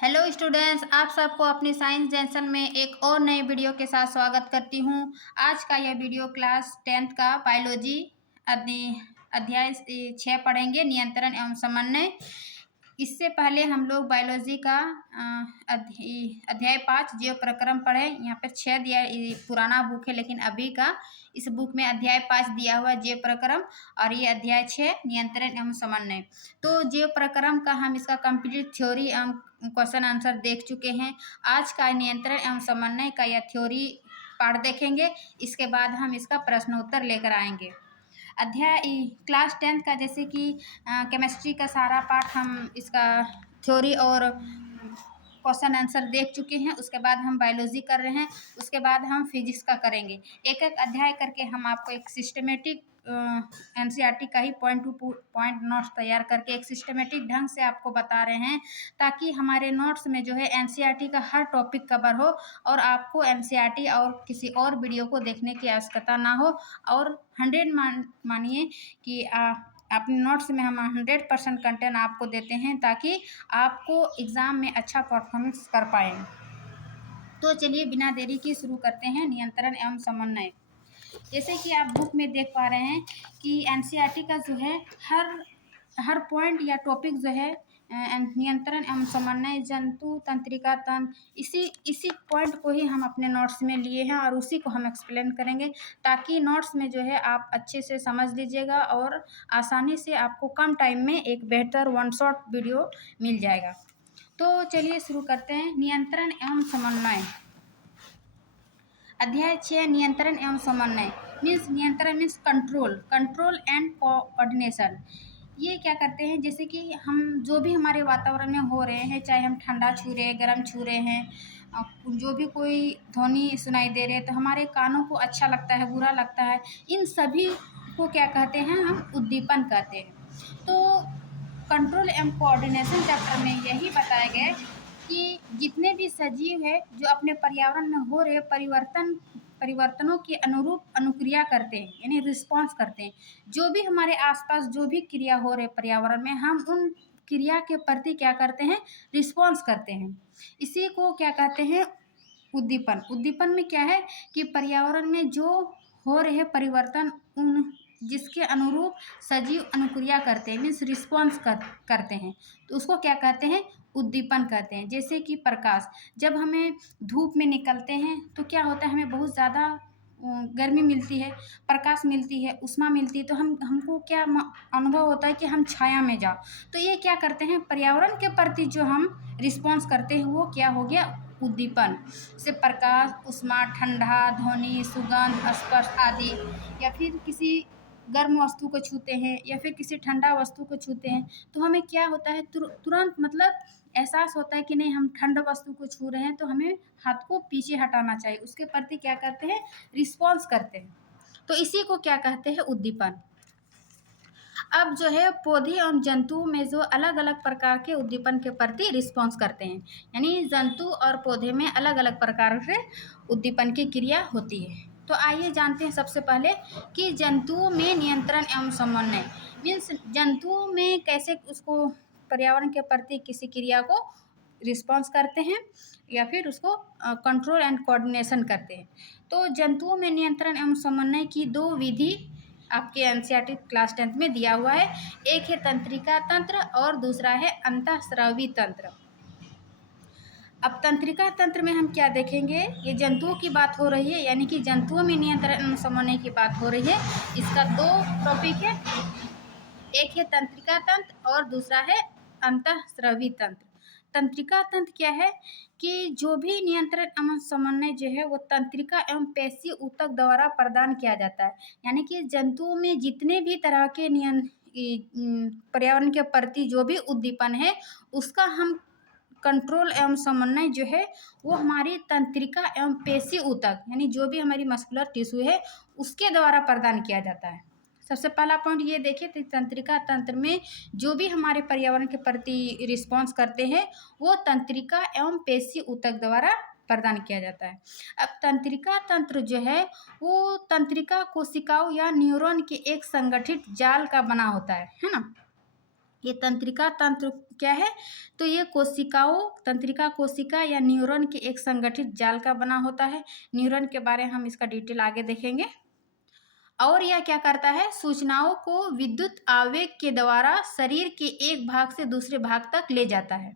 Hello students, आप सबको अपनी साइंस जंक्शन में एक और नए वीडियो के साथ स्वागत करती हूँ। आज का यह वीडियो क्लास 10th का बायोलॉजी अध्याय 6 पढ़ेंगे, नियंत्रण एवं समन्वय। इससे पहले हम लोग बायोलॉजी का अध्याय 5 जीव प्रक्रम पढ़े। यहाँ पर 6 दिया, पुराना बुक है लेकिन अभी का इस बुक में अध्याय 5 दिया हुआ जीव प्रक्रम, और ये अध्याय 6 नियंत्रण एवं समन्वय। तो जीव प्रक्रम का हम इसका कंप्लीट थ्योरी एवं क्वेश्चन आंसर देख चुके हैं। आज का नियंत्रण एवं समन्वय का यह थ्योरी पार्ट देखेंगे, इसके बाद हम इसका प्रश्नोत्तर लेकर आएंगे। अध्याय क्लास 10th का जैसे कि केमिस्ट्री का सारा पार्ट हम इसका थ्योरी और क्वेश्चन आंसर देख चुके हैं। उसके बाद हम बायोलॉजी कर रहे हैं, उसके बाद हम फिजिक्स का करेंगे। एक एक अध्याय करके हम आपको एक सिस्टमेटिक एनसीईआरटी का ही पॉइंट टू पॉइंट नोट्स तैयार करके एक सिस्टमेटिक ढंग से आपको बता रहे हैं, ताकि हमारे नोट्स में जो है एनसीईआरटी का हर टॉपिक कवर हो और आपको एनसीईआरटी और किसी और वीडियो को देखने की आवश्यकता ना हो। और 100 मानिए कि अपने नोट्स में हम 100% कंटेंट आपको देते हैं, ताकि आपको एग्ज़ाम में अच्छा परफॉर्मेंस कर पाएँ। तो चलिए बिना देरी के शुरू करते हैं नियंत्रण एवं समन्वय। जैसे कि आप बुक में देख पा रहे हैं कि एनसीईआरटी का जो है हर पॉइंट या टॉपिक जो है नियंत्रण एवं समन्वय, जंतु तंत्रिका तंत्र, इसी पॉइंट को ही हम अपने नोट्स में लिए हैं और उसी को हम एक्सप्लेन करेंगे, ताकि नोट्स में जो है आप अच्छे से समझ लीजिएगा और आसानी से आपको कम टाइम में एक बेहतर वन शॉट वीडियो मिल जाएगा। तो चलिए शुरू करते हैं। नियंत्रण एवं समन्वय अध्याय 6 नियंत्रण एवं समन्वय नियंत्रण मीन्स कंट्रोल एंड कोऑर्डिनेशन। ये क्या करते हैं, जैसे कि हम जो भी हमारे वातावरण में हो रहे हैं, चाहे हम ठंडा छू रहे हैं, गर्म छू रहे हैं, जो भी कोई ध्वनि सुनाई दे रहे हैं तो हमारे कानों को अच्छा लगता है, बुरा लगता है, इन सभी को क्या कहते हैं, हम उद्दीपन कहते हैं। तो कंट्रोल एंड कोऑर्डिनेशन चैप्टर में यही बताया गया है कि जितने भी सजीव है जो अपने पर्यावरण में हो रहे परिवर्तनों के अनुरूप अनुक्रिया करते हैं, यानी रिस्पॉन्स करते हैं। जो भी हमारे आसपास जो भी क्रिया हो रहे पर्यावरण में, हम उन क्रिया के प्रति क्या करते हैं, रिस्पॉन्स करते हैं। इसी को क्या कहते हैं, उद्दीपन में क्या है कि पर्यावरण में जो हो रहे परिवर्तन उन जिसके अनुरूप सजीव अनुक्रिया करते हैं, मीन्स रिस्पॉन्स करते हैं, तो उसको क्या कहते हैं, उद्दीपन कहते हैं। जैसे कि प्रकाश, जब हमें धूप में निकलते हैं तो क्या होता है, हमें बहुत ज़्यादा गर्मी मिलती है, प्रकाश मिलती है, उष्मा मिलती है, तो हमको क्या अनुभव होता है कि हम छाया में जाओ। तो ये क्या करते हैं, पर्यावरण के प्रति जो हम रिस्पॉन्स करते हैं वो क्या हो गया, उद्दीपन। से प्रकाश, उष्मा, ठंडा, ध्वनि, सुगंध, स्पर्श आदि, या फिर किसी गर्म वस्तु को छूते हैं या फिर किसी ठंडा वस्तु को छूते हैं तो हमें क्या होता है, तुरंत मतलब एहसास होता है कि नहीं, हम ठंड वस्तु को छू रहे हैं तो हमें हाथ को पीछे हटाना चाहिए, उसके प्रति क्या करते हैं, रिस्पॉन्स करते हैं। तो इसी को क्या कहते हैं, उद्दीपन। अब जो है पौधे और जंतु में जो अलग अलग प्रकार के उद्दीपन के प्रति रिस्पॉन्स करते हैं, यानी जंतु और पौधे में अलग अलग प्रकार से उद्दीपन की क्रिया होती है। तो आइए जानते हैं सबसे पहले कि जंतुओं में नियंत्रण एवं समन्वय मीन्स जंतुओं में कैसे उसको पर्यावरण के प्रति किसी क्रिया को रिस्पॉन्स करते हैं या फिर उसको कंट्रोल एंड कोऑर्डिनेशन करते हैं। तो जंतुओं में नियंत्रण एवं समन्वय की दो विधि आपके एनसीईआरटी क्लास 10th में दिया हुआ है। एक है तंत्रिका तंत्र और दूसरा है अंतःस्रावी तंत्र। अब तंत्रिका तंत्र में हम क्या देखेंगे, ये जंतुओं की बात हो रही है, यानी कि जंतुओं में नियंत्रण एवं समन्वय की बात हो रही है। इसका दो टॉपिक है, एक है तंत्रिका तंत्र और दूसरा है अंतःस्रावी तंत्र। तंत्रिका तंत्र क्या है कि जो भी नियंत्रण एवं समन्वय जो है वो तंत्रिका एवं पेशी ऊतक द्वारा प्रदान किया जाता है, यानी कि जंतुओं में जितने भी तरह के पर्यावरण के प्रति जो भी उद्दीपन है उसका हम कंट्रोल एवं समन्वय जो है वो हमारी तंत्रिका एवं पेशी ऊतक, यानी जो भी हमारी मस्कुलर टिश्यू है उसके द्वारा प्रदान किया जाता है। सबसे पहला पॉइंट ये देखिए, तो तंत्रिका तंत्र में जो भी हमारे पर्यावरण के प्रति रिस्पॉन्स करते हैं वो तंत्रिका एवं पेशी ऊतक द्वारा प्रदान किया जाता है। अब तंत्रिका तंत्र जो है वो तंत्रिका कोशिकाओं या न्यूरॉन के एक संगठित जाल का बना होता है ना। ये तंत्रिका तंत्र क्या है, तो ये कोशिकाओं, तंत्रिका कोशिका या न्यूरॉन के एक संगठित जाल का बना होता है। न्यूरॉन के बारे में हम इसका डिटेल आगे देखेंगे। और यह क्या करता है, सूचनाओं को विद्युत आवेग के द्वारा शरीर के एक भाग से दूसरे भाग तक ले जाता है।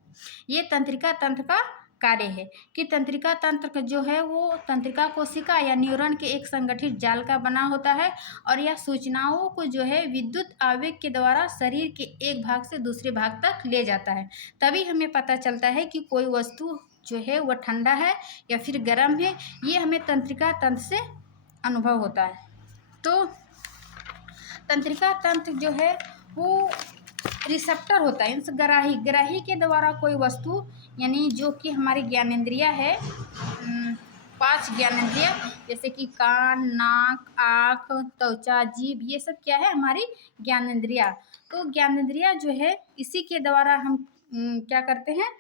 ये तंत्रिका तंत्र का कार्य है कि तंत्रिका तंत्र जो है वो तंत्रिका कोशिका या न्यूरॉन के एक संगठित जाल का बना होता है और यह सूचनाओं को जो है विद्युत आवेग के द्वारा शरीर के एक भाग से दूसरे भाग तक ले जाता है। तभी हमें पता चलता है कि कोई वस्तु जो है वह ठंडा है या फिर गर्म है। ये हमें तंत्रिका तंत्र से अनुभव होता है। तो तंत्रिका तंत्र जो है वो रिसेप्टर होता है, ग्राही के द्वारा कोई वस्तु, यानी जो कि हमारी ज्ञानेंद्रिया है, 5 ज्ञानेंद्रिया जैसे कि कान, नाक, आँख, त्वचा, जीभ, ये सब क्या है, हमारी ज्ञानेंद्रिया। तो ज्ञानेंद्रिया जो है इसी के द्वारा हम क्या करते हैं,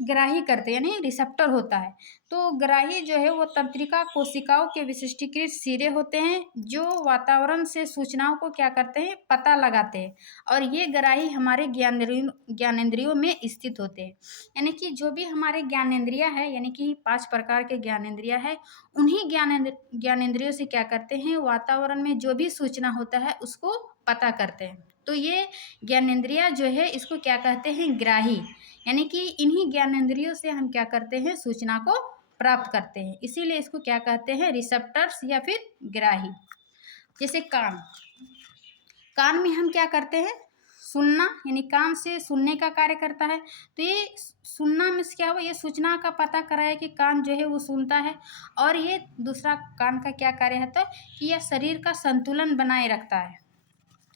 ग्राही करते हैं, यानी रिसेप्टर होता है। तो ग्राही जो है वो तंत्रिका कोशिकाओं के विशिष्टीकृत सिरे होते हैं जो वातावरण से सूचनाओं को क्या करते हैं, पता लगाते हैं। और ये ग्राही हमारे ज्ञानेंद्रियों में स्थित होते हैं। यानी कि जो भी हमारे ज्ञानेंद्रिया है, यानी कि 5 प्रकार के ज्ञानेंद्रिया है, उन्हीं ज्ञानेंद्रियों से क्या करते हैं, वातावरण में जो भी सूचना होता है उसको पता करते हैं। तो ये ज्ञानेंद्रिया जो है इसको क्या कहते हैं, ग्राही। यानी कि इन्हीं ज्ञानेंद्रियों से हम क्या करते हैं, सूचना को प्राप्त करते हैं, इसीलिए इसको क्या कहते हैं, रिसेप्टर्स या फिर ग्राही। जैसे कान में हम क्या करते हैं, सुनना, यानी कान से सुनने का कार्य करता है। तो ये सुनना में क्या हुआ, ये सूचना का पता कराया कि कान जो है वो सुनता है। और ये दूसरा कान का क्या कार्य होता है कि यह शरीर का संतुलन बनाए रखता है।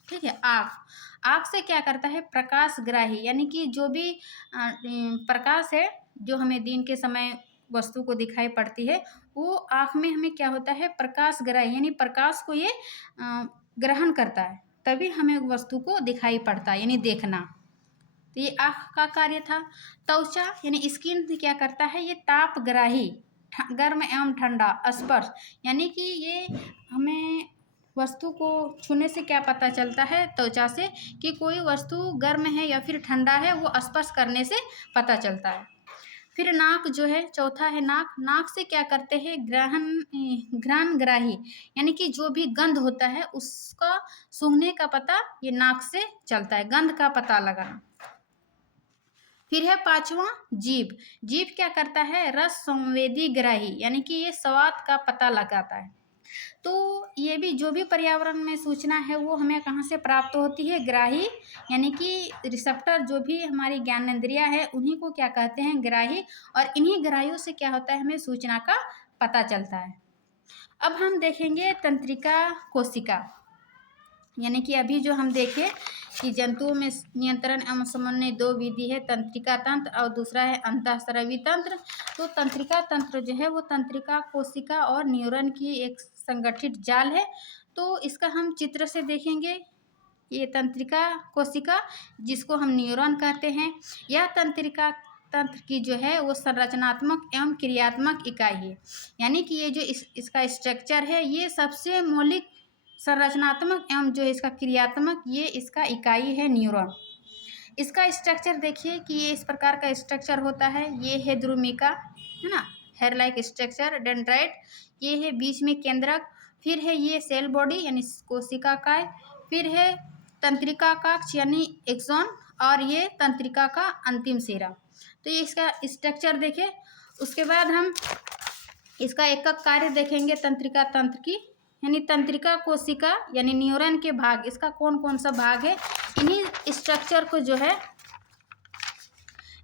ठीक है। आँख से क्या करता है, प्रकाश ग्राही, यानी कि जो भी प्रकाश है जो हमें दिन के समय वस्तु को दिखाई पड़ती है, वो आँख में हमें क्या होता है, प्रकाश ग्राही, यानी प्रकाश को ये ग्रहण करता है, तभी हमें वस्तु को दिखाई पड़ता है, यानी देखना। तो ये आँख का कार्य था। त्वचा यानी स्किन क्या करता है, ये ताप ग्राही, गर्म एवं ठंडा, स्पर्श, यानी कि ये हमें वस्तु को छूने से क्या पता चलता है, त्वचा से, कि कोई वस्तु गर्म है या फिर ठंडा है, वो स्पर्श करने से पता चलता है। फिर नाक जो है, चौथा है नाक से क्या करते हैं, घ्राण ग्राही, यानी कि जो भी गंध होता है उसका सूंघने का पता ये नाक से चलता है, गंध का पता लगाना। फिर है 5वां जीभ क्या करता है, रस संवेदी ग्राही, यानी कि ये स्वाद का पता लगाता है। तो ये भी जो भी पर्यावरण में सूचना है वो हमें कहाँ से प्राप्त होती है, ग्राही, यानी कि रिसेप्टर, जो भी हमारी ज्ञानेंद्रिया है उन्हीं को क्या कहते हैं, ग्राही। और इन्हीं ग्राहियों से क्या होता है, हमें सूचना का पता चलता है। अब हम देखेंगे तंत्रिका कोशिका, यानी कि अभी जो हम देखें कि जंतुओं में नियंत्रण एवं समन्वय 2 विधि है, तंत्रिका तंत्र और दूसरा है अंतःस्रावी तंत्र। तो तंत्रिका तंत्र जो है वो तंत्रिका कोशिका और न्यूरॉन की एक संगठित जाल है। तो इसका हम चित्र से देखेंगे। ये तंत्रिका कोशिका, जिसको हम न्यूरॉन कहते हैं, यह तंत्रिका तंत्र की जो है वो संरचनात्मक एवं क्रियात्मक इकाई है। यानी कि ये जो इसका स्ट्रक्चर है, ये सबसे मौलिक संरचनात्मक एवं जो इसका क्रियात्मक, ये इसका इकाई है न्यूरॉन। इसका स्ट्रक्चर देखिए कि ये इस प्रकार का स्ट्रक्चर होता है। ये है ध्रुमिका, है ना, हेयर लाइक स्ट्रक्चर, डेंड्राइट, ये है बीच में केंद्रक, फिर है ये सेल बॉडी यानी कोशिका काय, फिर है तंत्रिका कक्ष यानी एक्सॉन, और ये तंत्रिका का अंतिम सिरा। तो ये इसका स्ट्रक्चर देखें। उसके बाद हम इसका एक कार्य देखेंगे तंत्रिका तंत्र की, यानी तंत्रिका कोशिका यानी न्यूरॉन के भाग, इसका कौन कौन सा भाग है, इन्हीं स्ट्रक्चर को जो है,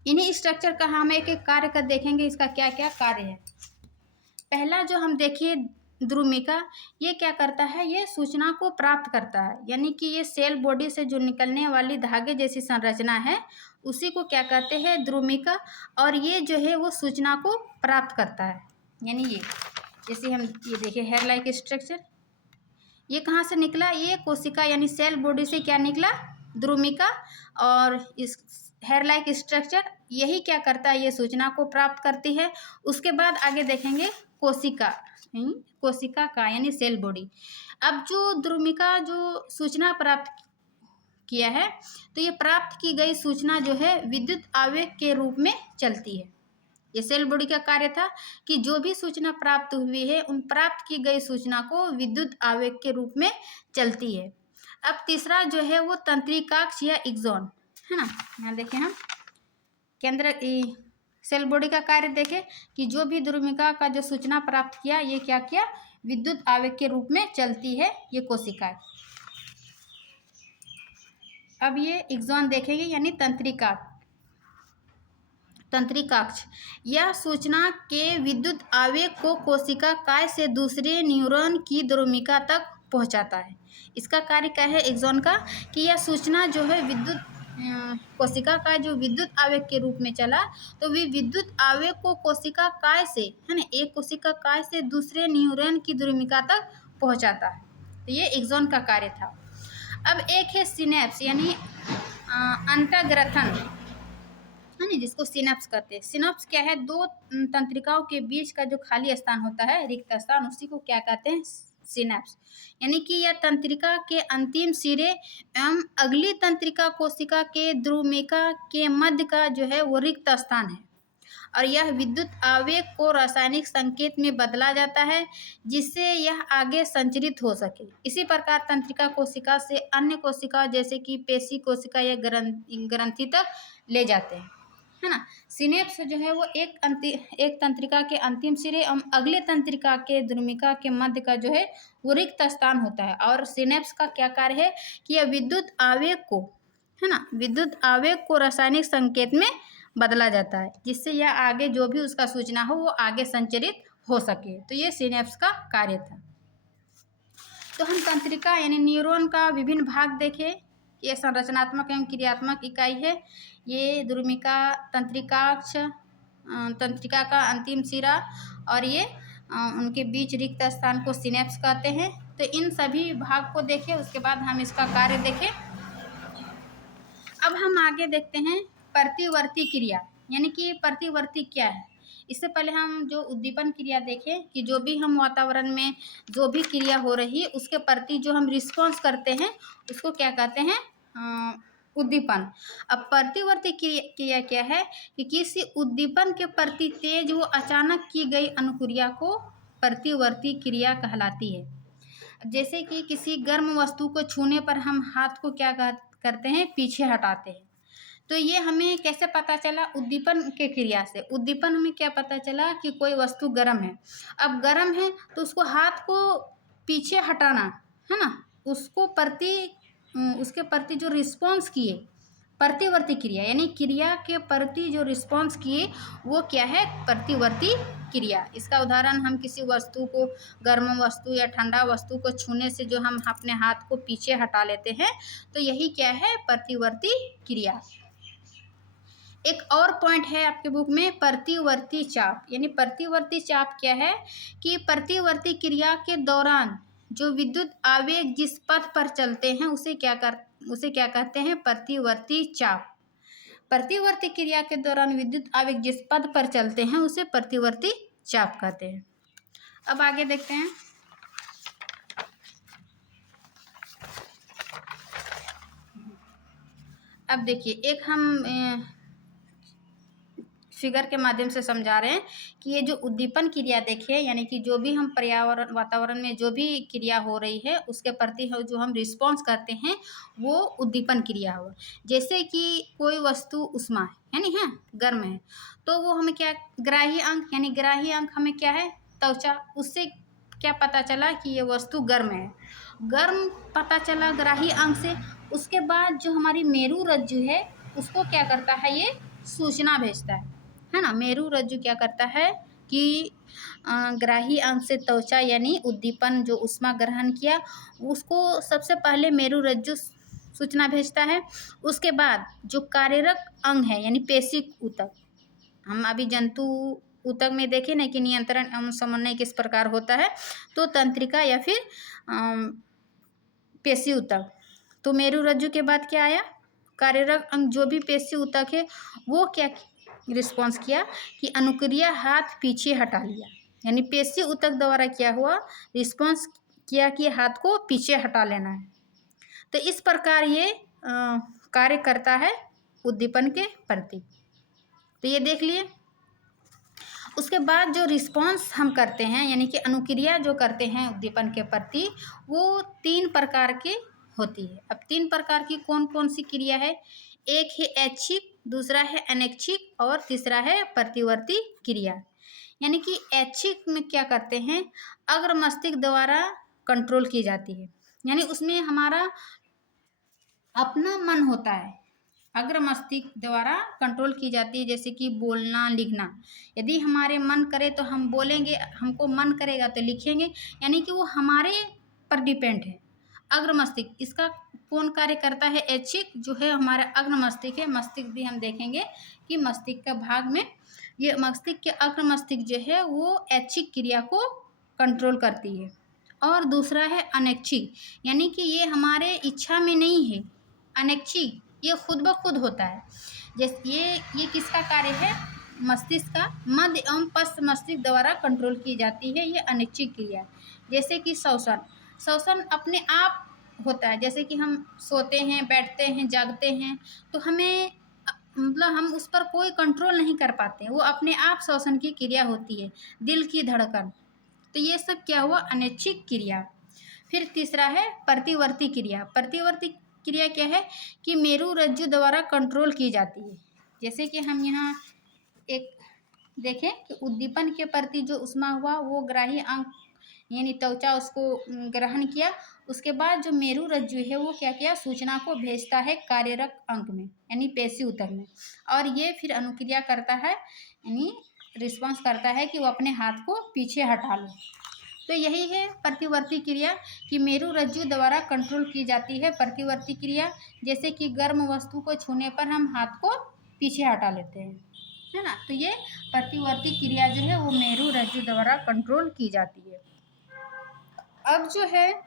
इन्हीं स्ट्रक्चर का हम एक एक कार्य कर देखेंगे, इसका क्या क्या कार्य है। पहला जो हम देखिए ध्रुमिका, ये क्या करता है, ये सूचना को प्राप्त करता है, यानी कि ये सेल बॉडी से जो निकलने वाली धागे जैसी संरचना है उसी को क्या कहते हैं, ध्रुमिका। और ये जो है वो सूचना को प्राप्त करता है, यानी ये जैसे हम ये देखिए हेयर लाइक स्ट्रक्चर, ये कहाँ से निकला, ये कोशिका यानी सेल बॉडी से क्या निकला, ध्रुमिका। और इस हेयर लाइक स्ट्रक्चर यही क्या करता है, ये सूचना को प्राप्त करती है। उसके बाद आगे देखेंगे कोशिका, कोशिका का यानी सेल बॉडी। अब जो ध्रुमिका जो सूचना प्राप्त किया है, तो ये प्राप्त की गई सूचना जो है विद्युत आवेग के रूप में चलती है। ये सेल बॉडी का कार्य था कि जो भी सूचना प्राप्त हुई है उन प्राप्त की गई सूचना को विद्युत आवेग के रूप में चलती है। अब तीसरा जो है वो तंत्रिकाक्ष या एक्सॉन है ना। यहाँ देखें हम केंद्र सेल बॉडी का कार्य देखें कि जो भी द्रव्यिका का जो सूचना प्राप्त किया ये क्या किया, विद्युत आवेग के रूप में चलती है ये कोशिकाएं। अब ये एक्सॉन देखेंगे यानी तंत्रिकाक्ष। यह सूचना के विद्युत आवेग को कोशिका काय से दूसरे न्यूरॉन की द्रव्यिका तक पहुंचाता है। इसका कार्य क्या है एक्सॉन का, कि यह सूचना जो है विद्युत कोशिका का जो विद्युत आवेग के रूप में चला, तो वे विद्युत आवेग को कोशिका काय से है ना, एक कोशिका काय से दूसरे न्यूरॉन की द्रव्यिका तक पहुंचाता है। तो ये एक्सॉन का कार्य था। अब एक है सिनेप्स यानी अंतःग्रथन है ना, जिसको सिनेप्स कहते हैं। सिनेप्स क्या है, दो तंत्रिकाओं के बीच का जो खाली स्थान होता है, रिक्त स्थान, उसी को क्या कहते हैं, सिनेप्स। यानी कि यह तंत्रिका के अंतिम सिरे एवं अगली तंत्रिका कोशिका के द्रुमिका के मध्य का जो है वो रिक्त स्थान है, और यह विद्युत आवेग को रासायनिक संकेत में बदला जाता है जिससे यह आगे संचरित हो सके। इसी प्रकार तंत्रिका कोशिका से अन्य कोशिका जैसे कि पेशी कोशिका या ग्रंथि तक ले जाते हैं, है ना। सिनेप्स जो है वो एक तंत्रिका के अंतिम सिरे एवं अगले तंत्रिका के द्रुमिका के मध्य का जो है वो रिक्त स्थान होता है। और सिनेप्स का क्या कार्य है कि यह विद्युत आवेग को है ना, विद्युत आवेग को रासायनिक संकेत में बदला जाता है जिससे यह आगे जो भी उसका सूचना हो वो आगे संचरित हो सके। तो ये सिनेप्स का कार्य था। तो हम तंत्रिका यानी न्यूरॉन का विभिन्न भाग देखे। ये संरचनात्मक एवं क्रियात्मक इकाई है। ये द्रुमिका, तंत्रिकाक्ष, तंत्रिका का अंतिम सिरा और ये उनके बीच रिक्त स्थान को सिनेप्स कहते हैं। तो इन सभी भाग को देखें, उसके बाद हम इसका कार्य देखें। अब हम आगे देखते हैं प्रतिवर्ती क्रिया, यानी कि प्रतिवर्ती क्या है। इससे पहले हम जो उद्दीपन क्रिया देखें कि जो भी हम वातावरण में जो भी क्रिया हो रही है उसके प्रति जो हम रिस्पॉन्स करते हैं उसको क्या कहते हैं, उद्दीपन। अब प्रतिवर्ती क्रिया क्या है कि किसी उद्दीपन के प्रति तेज व अचानक की गई अनुक्रिया को प्रतिवर्ती क्रिया कहलाती है। जैसे कि किसी गर्म वस्तु को छूने पर हम हाथ को क्या करते हैं, पीछे हटाते हैं। तो ये हमें कैसे पता चला, उद्दीपन के क्रिया से। उद्दीपन में क्या पता चला कि कोई वस्तु गर्म है। अब गर्म है तो उसको हाथ को पीछे हटाना है ना, उसके प्रति जो रिस्पॉन्स किए, प्रतिवर्ती क्रिया यानी क्रिया के प्रति जो रिस्पॉन्स किए वो क्या है, प्रतिवर्ती क्रिया। इसका उदाहरण हम किसी वस्तु को, गर्म वस्तु या ठंडा वस्तु को छूने से जो हम अपने हाथ को पीछे हटा लेते हैं, तो यही क्या है, प्रतिवर्ती क्रिया। एक और पॉइंट है आपके बुक में, प्रतिवर्ती चाप। यानी प्रतिवर्ती चाप क्या है कि प्रतिवर्ती क्रिया के दौरान जो विद्युत आवेग जिस पथ पर चलते हैं उसे क्या कहते हैं, प्रतिवर्ती चाप। प्रतिवर्ती क्रिया के दौरान विद्युत आवेग जिस पथ पर चलते हैं उसे प्रतिवर्ती चाप कहते हैं। अब आगे देखते हैं। अब देखिए, एक हम फिगर के माध्यम से समझा रहे हैं कि ये जो उद्दीपन क्रिया देखिए, यानी कि जो भी हम पर्यावरण वातावरण में जो भी क्रिया हो रही है उसके प्रति जो हम रिस्पॉन्स करते हैं वो उद्दीपन क्रिया हो। जैसे कि कोई वस्तु उष्मा है यानी है, गर्म है, तो वो हमें क्या, ग्राही अंक, यानी ग्राही अंक हमें क्या है, त्वचा। उससे क्या पता चला कि ये वस्तु गर्म है, गर्म पता चला ग्राही अंक से। उसके बाद जो हमारी मेरु रज्जु है उसको क्या करता है, ये सूचना भेजता है ना। मेरु रज्जु क्या करता है कि ग्राही अंग से त्वचा यानी उद्दीपन जो उष्मा ग्रहण किया उसको सबसे पहले मेरु रज्जु सूचना भेजता है। उसके बाद जो कार्यरत अंग है यानी पेशी ऊतक, हम अभी जंतु ऊतक में देखें ना कि नियंत्रण एवं समन्वय किस प्रकार होता है, तो तंत्रिका या फिर पेशी ऊतक। तो मेरु रज्जु के बाद क्या आया, कार्यरत अंग जो भी पेशी ऊतक है वो क्या रिस्पॉन्स किया कि अनुक्रिया हाथ पीछे हटा लिया, यानी पेशी ऊतक द्वारा क्या हुआ, रिस्पॉन्स किया कि हाथ को पीछे हटा लेना है। तो इस प्रकार ये कार्य करता है उद्दीपन के प्रति। तो ये देख लिए। उसके बाद जो रिस्पॉन्स हम करते हैं यानी कि अनुक्रिया जो करते हैं उद्दीपन के प्रति, वो 3 प्रकार की होती है। अब 3 प्रकार की कौन कौन सी क्रिया है? एक है ऐच्छिक, दूसरा है अनैच्छिक और तीसरा है प्रतिवर्ती क्रिया। यानी कि ऐच्छिक में क्या करते हैं, अग्र मस्तिष्क द्वारा कंट्रोल की जाती है, यानी उसमें हमारा अपना मन होता है, अग्र मस्तिष्क द्वारा कंट्रोल की जाती है। जैसे कि बोलना लिखना, यदि हमारे मन करे तो हम बोलेंगे, हमको मन करेगा तो लिखेंगे, यानी कि वो हमारे पर डिपेंड है। अग्र मस्तिष्क इसका कौन कार्य करता है? ऐच्छिक जो है हमारा अग्र मस्तिष्क है। मस्तिष्क भी हम देखेंगे कि मस्तिष्क के भाग में ये मस्तिष्क के अग्र मस्तिष्क जो है वो ऐच्छिक क्रिया को कंट्रोल करती है। और दूसरा है अनैच्छिक, यानी कि ये हमारे इच्छा में नहीं है। अनैच्छिक ये खुद ब खुद होता है। जैसे ये किसका कार्य है? मस्तिष्क का मध्य एवं पश्च मस्तिष्क द्वारा कंट्रोल की जाती है ये अनैच्छिक क्रिया। जैसे कि श्वसन, श्वसन अपने आप होता है। जैसे कि हम सोते हैं, बैठते हैं, जागते हैं, तो हमें मतलब हम उस पर कोई कंट्रोल नहीं कर पाते, वो अपने आप श्वसन की क्रिया होती है, दिल की धड़कन। तो ये सब क्या हुआ? अनैच्छिक क्रिया। फिर तीसरा है प्रतिवर्ती क्रिया। प्रतिवर्ती क्रिया क्या है कि मेरु रज्जु द्वारा कंट्रोल की जाती है। जैसे कि हम यहाँ एक देखें कि उद्दीपन के प्रति जो ऊष्मा हुआ वो ग्राही अंग यानी त्वचा उसको ग्रहण किया। उसके बाद जो मेरु रज्जु है वो क्या किया? सूचना को भेजता है कार्यरत अंग में यानी पेशी ऊतक में, और ये फिर अनुक्रिया करता है यानी रिस्पॉन्स करता है कि वो अपने हाथ को पीछे हटा लो। तो यही है प्रतिवर्ती क्रिया कि मेरु रज्जु द्वारा कंट्रोल की जाती है प्रतिवर्ती क्रिया। जैसे कि गर्म वस्तु को छूने पर हम हाथ को पीछे हटा लेते हैं, है ना। तो ये प्रतिवर्ती क्रिया जो है वो मेरु रज्जु द्वारा कंट्रोल की जाती है। अब जो है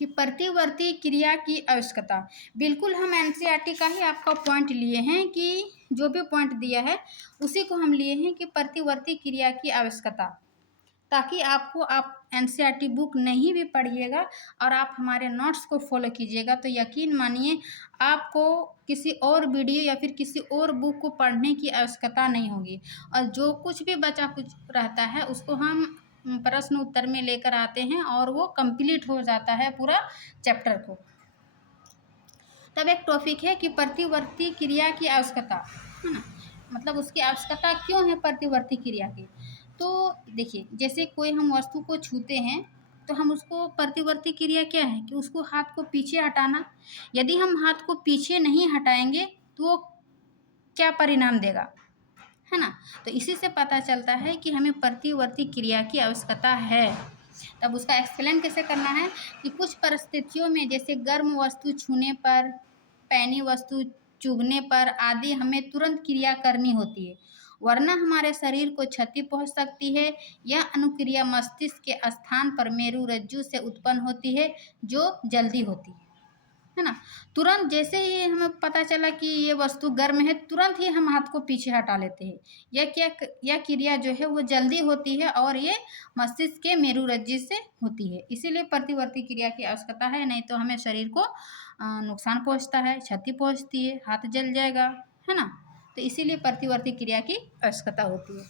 कि प्रतिवर्ती क्रिया की आवश्यकता, बिल्कुल हम एनसीईआरटी का ही आपका पॉइंट लिए हैं कि जो भी पॉइंट दिया है उसी को हम लिए हैं कि प्रतिवर्ती क्रिया की आवश्यकता, ताकि आपको आप एनसीईआरटी बुक नहीं भी पढ़िएगा और आप हमारे नोट्स को फॉलो कीजिएगा तो यकीन मानिए आपको किसी और वीडियो या फिर किसी और बुक को पढ़ने की आवश्यकता नहीं होगी। और जो कुछ भी बचा कुछ रहता है उसको हम प्रश्न उत्तर में लेकर आते हैं और वो कंप्लीट हो जाता है पूरा चैप्टर को। तब एक टॉपिक है कि प्रतिवर्ती क्रिया की आवश्यकता, है ना, मतलब उसकी आवश्यकता क्यों है प्रतिवर्ती क्रिया की। तो देखिए, जैसे कोई हम वस्तु को छूते हैं तो हम उसको प्रतिवर्ती क्रिया क्या है कि उसको हाथ को पीछे हटाना। यदि हम हाथ को पीछे नहीं हटाएंगे तो वो क्या परिणाम देगा, है ना। तो इसी से पता चलता है कि हमें प्रतिवर्ती क्रिया की आवश्यकता है। तब उसका एक्सप्लेन कैसे करना है कि कुछ परिस्थितियों में जैसे गर्म वस्तु छूने पर, पैनी वस्तु चुभने पर आदि हमें तुरंत क्रिया करनी होती है, वरना हमारे शरीर को क्षति पहुंच सकती है। यह अनुक्रिया मस्तिष्क के स्थान पर मेरु रज्जु से उत्पन्न होती है जो जल्दी होती है ना। तुरंत जैसे ही हमें पता चला कि ये वस्तु गर्म है तुरंत ही हम हाथ को पीछे हटा लेते हैं। यह क्रिया जो है वो जल्दी होती है और ये मस्तिष्क के मेरु रज्जु से होती है। इसीलिए प्रतिवर्ती क्रिया की आवश्यकता है, नहीं तो हमें शरीर को नुकसान पहुंचता है, क्षति पहुंचती है, हाथ जल जाएगा, है ना। तो इसीलिए प्रतिवर्ती क्रिया की आवश्यकता होती है।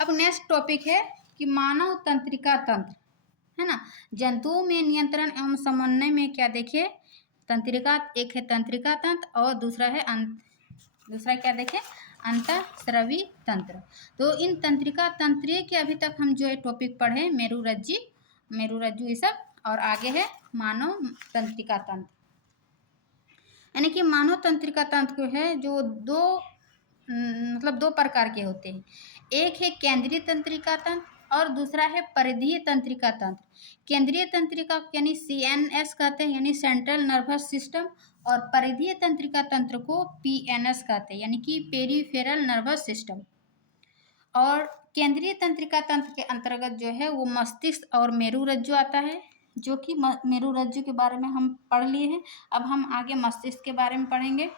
अब नेक्स्ट टॉपिक है कि मानव तंत्रिका तंत्र, है ना। जंतुओं में नियंत्रण एवं समन्वय में क्या देखे? तंत्रिका, एक है तंत्रिका तंत्र और दूसरा है दूसरा क्या देखे? अंतःस्रवी तंत्र। तो इन तंत्रिका तंत्रीय के अभी तक हम जो है टॉपिक पढ़े मेरु रज्जु ये सब, और आगे है मानव तंत्रिका तंत्र। यानी कि मानव तंत्रिका तंत्र को है जो दो प्रकार के होते हैं। एक है केंद्रीय तंत्रिका तंत्र और दूसरा है परिधीय तंत्रिका तंत्र। केंद्रीय तंत्रिका यानी CNS कहते हैं यानी सेंट्रल नर्वस सिस्टम, और परिधीय तंत्रिका तंत्र को PNS कहते हैं यानी कि पेरिफेरल नर्वस सिस्टम। और केंद्रीय तंत्रिका तंत्र के अंतर्गत जो है वो मस्तिष्क और मेरु रज्जु आता है, जो कि मेरु रज्जु के बारे में हम पढ़ लिए हैं। अब हम आगे मस्तिष्क के बारे में पढ़ेंगे।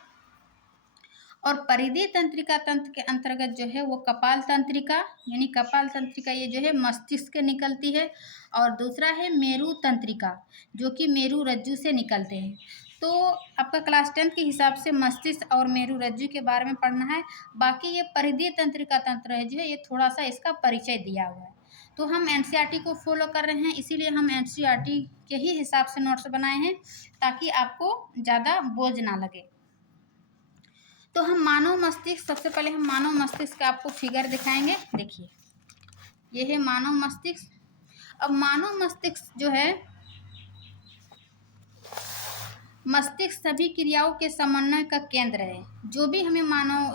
और परिधीय तंत्रिका तंत्र के अंतर्गत जो है वो कपाल तंत्रिका यानी कपाल तंत्रिका ये जो है मस्तिष्क से निकलती है, और दूसरा है मेरु तंत्रिका जो कि मेरु रज्जु से निकलते हैं। तो आपका क्लास 10 के हिसाब से मस्तिष्क और मेरुरज्जु के बारे में पढ़ना है। बाकी ये परिधीय तंत्रिका तंत्र है जो है, ये थोड़ा-सा इसका परिचय दिया हुआ है। तो हम एनसीईआरटी को फॉलो कर रहे हैं, इसीलिए हम एनसीईआरटी के ही हिसाब से नोट्स बनाए हैं, ताकि आपको ज़्यादा बोझ ना लगे। तो हम मानव मस्तिष्क, सबसे पहले हम मानव मस्तिष्क का आपको फिगर दिखाएंगे। देखिए, ये है मानव मस्तिष्क। अब मानव मस्तिष्क जो है, मस्तिष्क सभी क्रियाओं के समन्वय का केंद्र है। जो भी हमें मानव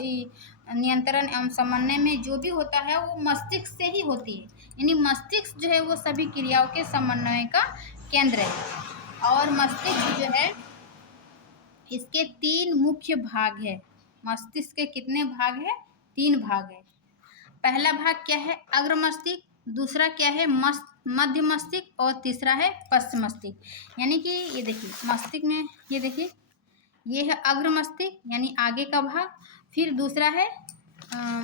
नियंत्रण एवं समन्वय में जो भी होता है वो मस्तिष्क से ही होती है। यानी मस्तिष्क जो है वो सभी क्रियाओं के समन्वय का केंद्र है। और मस्तिष्क जो है, इसके 3 मुख्य भाग है। मस्तिष्क के कितने भाग है? 3 भाग है। पहला भाग क्या है? अग्र मस्तिष्क। दूसरा क्या है? मध्य मस्तिष्क। और तीसरा है पश्च मस्तिष्क। यानी कि ये देखिए, मस्तिष्क में ये देखिए, ये है अग्र मस्तिष्क यानी आगे का भाग। फिर दूसरा है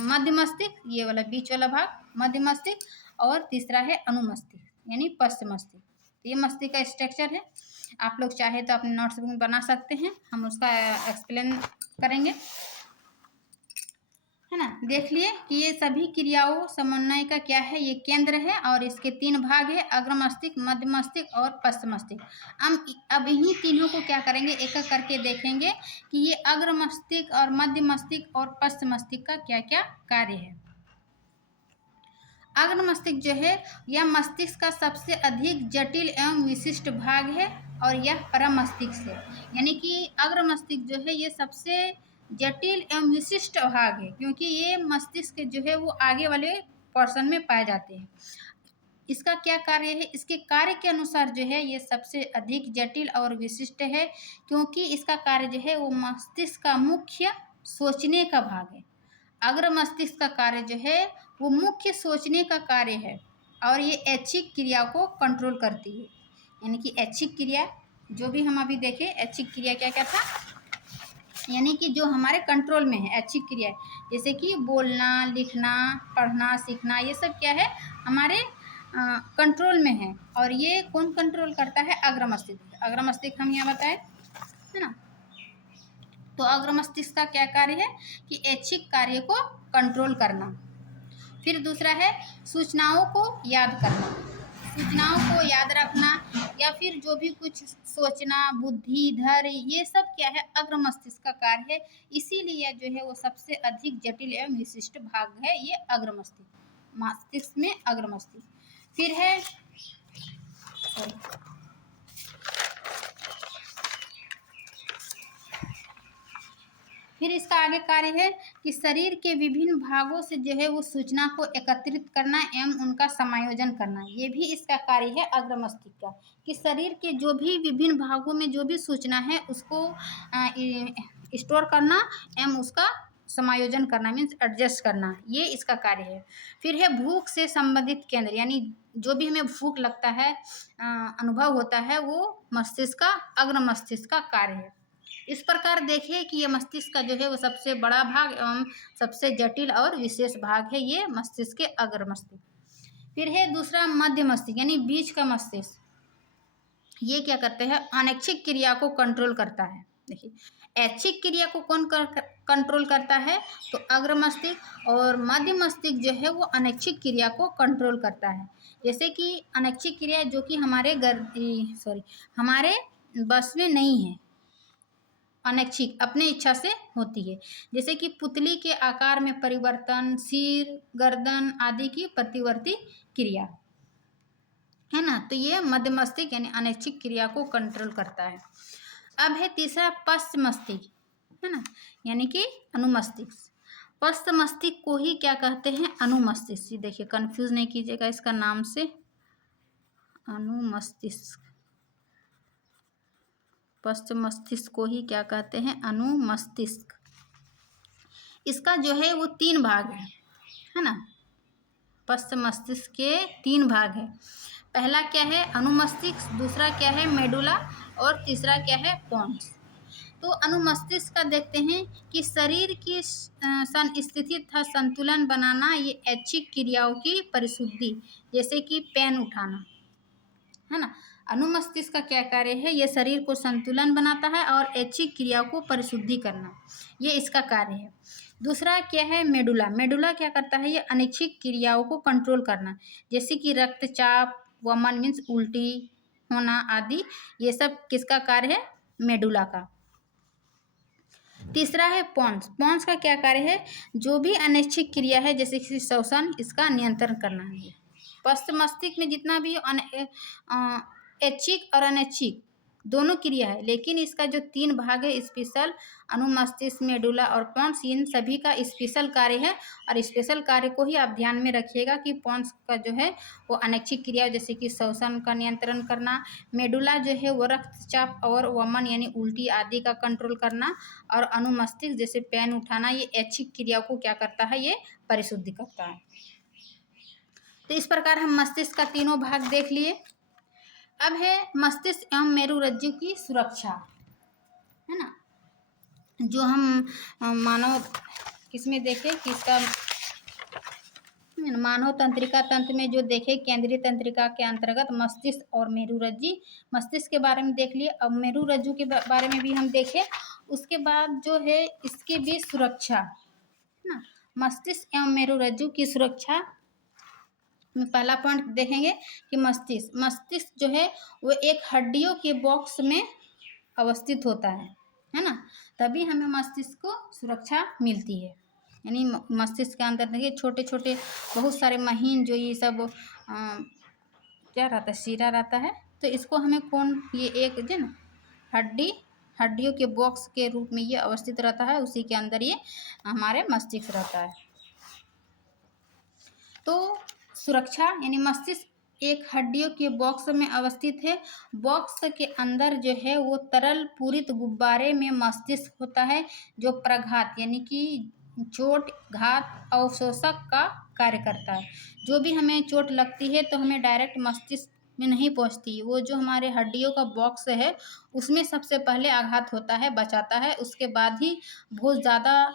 मध्य मस्तिष्क, ये वाला बीच वाला भाग मध्य मस्तिष्क। और तीसरा है अनुमस्तिष्क यानी पश्च मस्तिष्क। तो ये मस्तिष्क का स्ट्रक्चर है। आप लोग चाहे तो अपने नोट्स में बना सकते हैं, हम उसका एक्सप्लेन करेंगे, है ना। देख लिए कि ये सभी क्रियाओं समन्वय का क्या है, ये केंद्र है। और इसके 3 भाग है, अग्र मस्तिष्क, मध्य मस्तिष्क और पश्च मस्तिष्क। हम अब इन्हीं तीनों को क्या करेंगे, एक एक करके देखेंगे कि ये अग्र मस्तिष्क और मध्य मस्तिष्क और पश्च मस्तिष्क का क्या क्या कार्य है। अग्र मस्तिष्क जो है, यह मस्तिष्क का सबसे अधिक जटिल एवं विशिष्ट भाग है और यह परम मस्तिष्क है। यानी कि अग्र मस्तिष्क जो है ये सबसे जटिल एवं विशिष्ट भाग है, क्योंकि ये मस्तिष्क जो है वो आगे वाले पोर्शन में पाए जाते हैं। इसका क्या कार्य है? इसके कार्य के अनुसार जो है ये सबसे अधिक जटिल और विशिष्ट है, क्योंकि इसका कार्य जो है वो मस्तिष्क का मुख्य सोचने का भाग है। अग्र मस्तिष्क का कार्य जो है वो मुख्य सोचने का कार्य है, और ये ऐच्छिक क्रिया को कंट्रोल करती है। यानी कि ऐच्छिक क्रिया जो भी हम अभी देखें, ऐच्छिक क्रिया क्या क्या था, यानी कि जो हमारे कंट्रोल में है ऐच्छिक क्रिया, जैसे कि बोलना, लिखना, पढ़ना, सीखना, ये सब क्या है, हमारे कंट्रोल में है। और ये कौन कंट्रोल करता है? अग्र मस्तिष्क। अग्र मस्तिष्क हम यहाँ बताए, है ना। तो अग्र मस्तिष्क का क्या कार्य है कि ऐच्छिक कार्य को कंट्रोल करना। फिर दूसरा है सूचनाओं को याद करना, सूचनाओं को याद रखना, या फिर जो भी कुछ सोचना, बुद्धि, धैर्य, ये सब क्या है, अग्र मस्तिष्क का कार्य है। इसीलिए जो है वो सबसे अधिक जटिल एवं विशिष्ट भाग है ये अग्र मस्तिष्क, मस्तिष्क में अग्र मस्तिष्क। फिर है फिर इसका आगे कार्य है कि शरीर के विभिन्न भागों से जो है वो सूचना को एकत्रित करना एवं उनका समायोजन करना। ये भी इसका कार्य है अग्र मस्तिष्क का, कि शरीर के जो भी विभिन्न भागों में जो भी सूचना है उसको स्टोर करना एवं उसका समायोजन करना, मीन्स एडजस्ट करना, ये इसका कार्य है। फिर है भूख से संबंधित केंद्र, यानी जो भी हमें भूख लगता है, अनुभव होता है, वो मस्तिष्क का, अग्र मस्तिष्क का कार्य है। इस प्रकार देखिए कि ये मस्तिष्क का जो है वो सबसे बड़ा भाग एवं सबसे जटिल और विशेष भाग है ये मस्तिष्क के अग्र मस्तिष्क। फिर है दूसरा मध्य मस्तिष्क यानी बीच का मस्तिष्क। ये क्या करते हैं? अनैच्छिक क्रिया को कंट्रोल करता है। देखिए, ऐच्छिक क्रिया को कौन कंट्रोल करता है? तो अग्र मस्तिष्क। और मध्य मस्तिष्क जो है वो अनैच्छिक क्रिया को कंट्रोल करता है। जैसे कि अनैच्छिक क्रिया जो कि हमारे बस में नहीं है, अनैच्छिक अपने इच्छा से होती है। जैसे कि पुतली के आकार में परिवर्तन, सिर, गर्दन आदि की प्रतिवर्ती क्रिया, है ना। तो ये मध्य मस्तिष्क यानी अनैच्छिक क्रिया को कंट्रोल करता है। अब है तीसरा पश्च मस्तिष्क, है ना, यानी कि अनुमस्तिष्क। पश्च मस्तिष्क को ही क्या कहते हैं? अनुमस्तिष्क। देखिए, कंफ्यूज नहीं कीजिएगा इसका नाम से, अनुमस्तिष्क। पश्च मस्तिष्क को ही क्या कहते हैं? अनुमस्तिष्क। इसका जो है वो 3 भाग है ना। पश्च मस्तिष्क के 3 भाग है। पहला क्या है? अनुमस्तिष्क, दूसरा क्या है? मेडुला, और तीसरा क्या है? पोन्स। तो अनुमस्तिष्क का देखते हैं कि शरीर की स्थिति तथा संतुलन बनाना, ये ऐच्छिक क्रियाओं की परिशुद्धि, जैसे कि पेन उठाना, है ना, अनुमस्तिष्क का क्या कार्य है? ये शरीर को संतुलन बनाता है और ऐच्छिक क्रियाओं को परिशुद्धि करना, ये इसका कार्य है। दूसरा क्या है? मेडुला। मेडुला क्या करता है? ये अनैच्छिक क्रियाओं को कंट्रोल करना, जैसे कि रक्तचाप, वमन मीन्स उल्टी होना आदि, ये सब किसका कार्य है? मेडुला का। तीसरा है पोन्स। पोन्स का क्या कार्य है? जो भी अनैच्छिक क्रिया है जैसे कि श्वसन, इसका नियंत्रण करना है। पश्च मस्तिष्क में जितना भी ऐच्छिक और अनैच्छिक दोनों क्रिया है, लेकिन इसका जो 3 भाग है स्पेशल, अनुमस्तिष्क, मेडुला और पोन्स, इन सभी का स्पेशल कार्य है। और स्पेशल कार्य को ही आप ध्यान में रखिएगा कि पोन्स का जो है वो अनैच्छिक क्रिया जैसे कि श्वसन का नियंत्रण करना, मेडुला जो है वो रक्तचाप और वमन यानी उल्टी आदि का कंट्रोल करना, और अनुमस्तिष्क जैसे पेन उठाना, ये ऐच्छिक क्रियाओं को क्या करता है? ये परिशुद्ध करता है। तो इस प्रकार हम मस्तिष्क का तीनों भाग देख लिए। अब है मस्तिष्क एवं मेरुरज्जु की सुरक्षा, है ना, जो हम मानव किसमें देखे कि इसका मानव तंत्रिका तंत्र में जो देखे, केंद्रीय तंत्रिका के अंतर्गत मस्तिष्क और मेरुरज्जु। मस्तिष्क के बारे में देख लिए, अब मेरुरज्जु के बारे में भी हम देखें। उसके बाद जो है इसके बीच सुरक्षा, है ना, मस्तिष्क एवं मेरुरज्जु की सुरक्षा में पहला पॉइंट देखेंगे कि मस्तिष्क जो है वो एक हड्डियों के बॉक्स में अवस्थित होता है ना, तभी हमें मस्तिष्क को सुरक्षा मिलती है। यानी मस्तिष्क के अंदर देखिए छोटे छोटे बहुत सारे महीन जो ये सब क्या रहता है? शीरा रहता है। तो इसको हमें ये एक जो ना हड्डियों के बॉक्स के रूप में ये अवस्थित रहता है, उसी के अंदर ये हमारे मस्तिष्क रहता है। तो सुरक्षा यानी मस्तिष्क एक हड्डियों के बॉक्स में अवस्थित है। बॉक्स के अंदर जो है वो तरल पूरित गुब्बारे में मस्तिष्क होता है, जो प्रघात यानी कि चोट, घात, अवशोषक का कार्य करता है। जो भी हमें चोट लगती है तो हमें डायरेक्ट मस्तिष्क में नहीं पहुंचती, वो जो हमारे हड्डियों का बॉक्स है उसमें सबसे पहले आघात होता है, बचाता है, उसके बाद ही बहुत ज़्यादा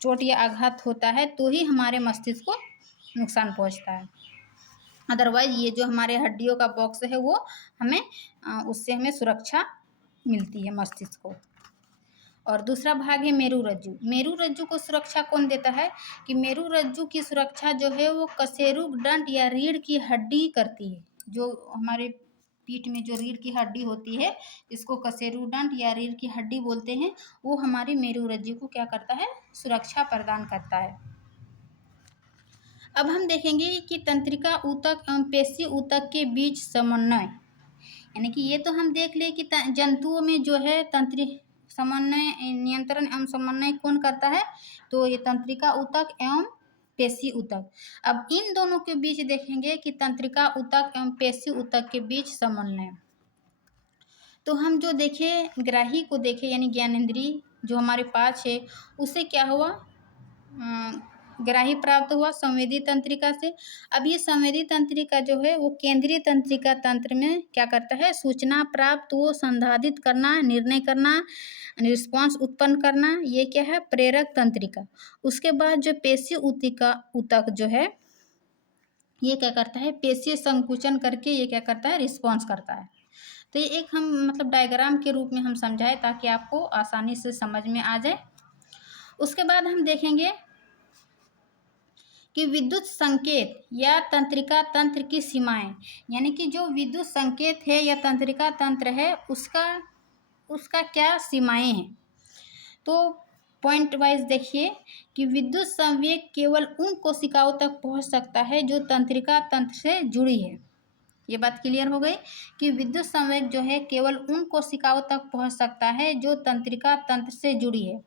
चोट या आघात होता है तो ही हमारे मस्तिष्क को नुकसान पहुंचता है। अदरवाइज ये जो हमारे हड्डियों का बॉक्स है वो हमें उससे हमें सुरक्षा मिलती है मस्तिष्क को। और दूसरा भाग है मेरुरज्जु। मेरुरज्जु को सुरक्षा कौन देता है? कि मेरुरज्जु की सुरक्षा जो है वो कशेरुकदंड या रीढ़ की हड्डी करती है। जो हमारे पीठ में जो रीढ़ की हड्डी होती है, इसको कशेरुकदंड या रीढ़ की हड्डी बोलते हैं, वो हमारी मेरुरज्जु को क्या करता है? सुरक्षा प्रदान करता है। अब हम देखेंगे कि तंत्रिका ऊतक एवं पेशी ऊतक के बीच समन्वय, यानी कि ये तो हम देख ले कि जंतुओं में जो है तंत्रिक समन्वय, नियंत्रण एवं समन्वय कौन करता है? तो ये तंत्रिका ऊतक एवं पेशी ऊतक। अब इन दोनों के बीच देखेंगे कि तंत्रिका ऊतक एवं पेशी ऊतक के बीच समन्वय। तो हम जो देखे ग्राही को देखे यानी ज्ञानेंद्रिय जो हमारे पास है, उससे क्या हुआ? ग्राही प्राप्त हुआ संवेदी तंत्रिका से। अब ये संवेदी तंत्रिका जो है वो केंद्रीय तंत्रिका तंत्र में क्या करता है? सूचना प्राप्त वो संसाधित करना, निर्णय करना, रिस्पांस उत्पन्न करना, ये क्या है? प्रेरक तंत्रिका। उसके बाद जो पेशी ऊतक जो है ये क्या करता है? पेशीय संकुचन करके ये क्या करता है? रिस्पॉन्स करता है। तो ये एक हम मतलब डायग्राम के रूप में हम समझाएं ताकि आपको आसानी से समझ में आ जाए। उसके बाद हम देखेंगे कि विद्युत संकेत या तंत्रिका तंत्र की सीमाएं, यानी कि जो विद्युत संकेत है या तंत्रिका तंत्र है उसका क्या सीमाएं हैं। तो पॉइंट वाइज देखिए कि विद्युत संवेग केवल उन कोशिकाओं तक पहुंच सकता है जो तंत्रिका तंत्र से जुड़ी है। ये बात क्लियर हो गई कि विद्युत संवेग जो है केवल उन कोशिकाओं तक पहुंच सकता है जो तंत्रिका तंत्र से जुड़ी है।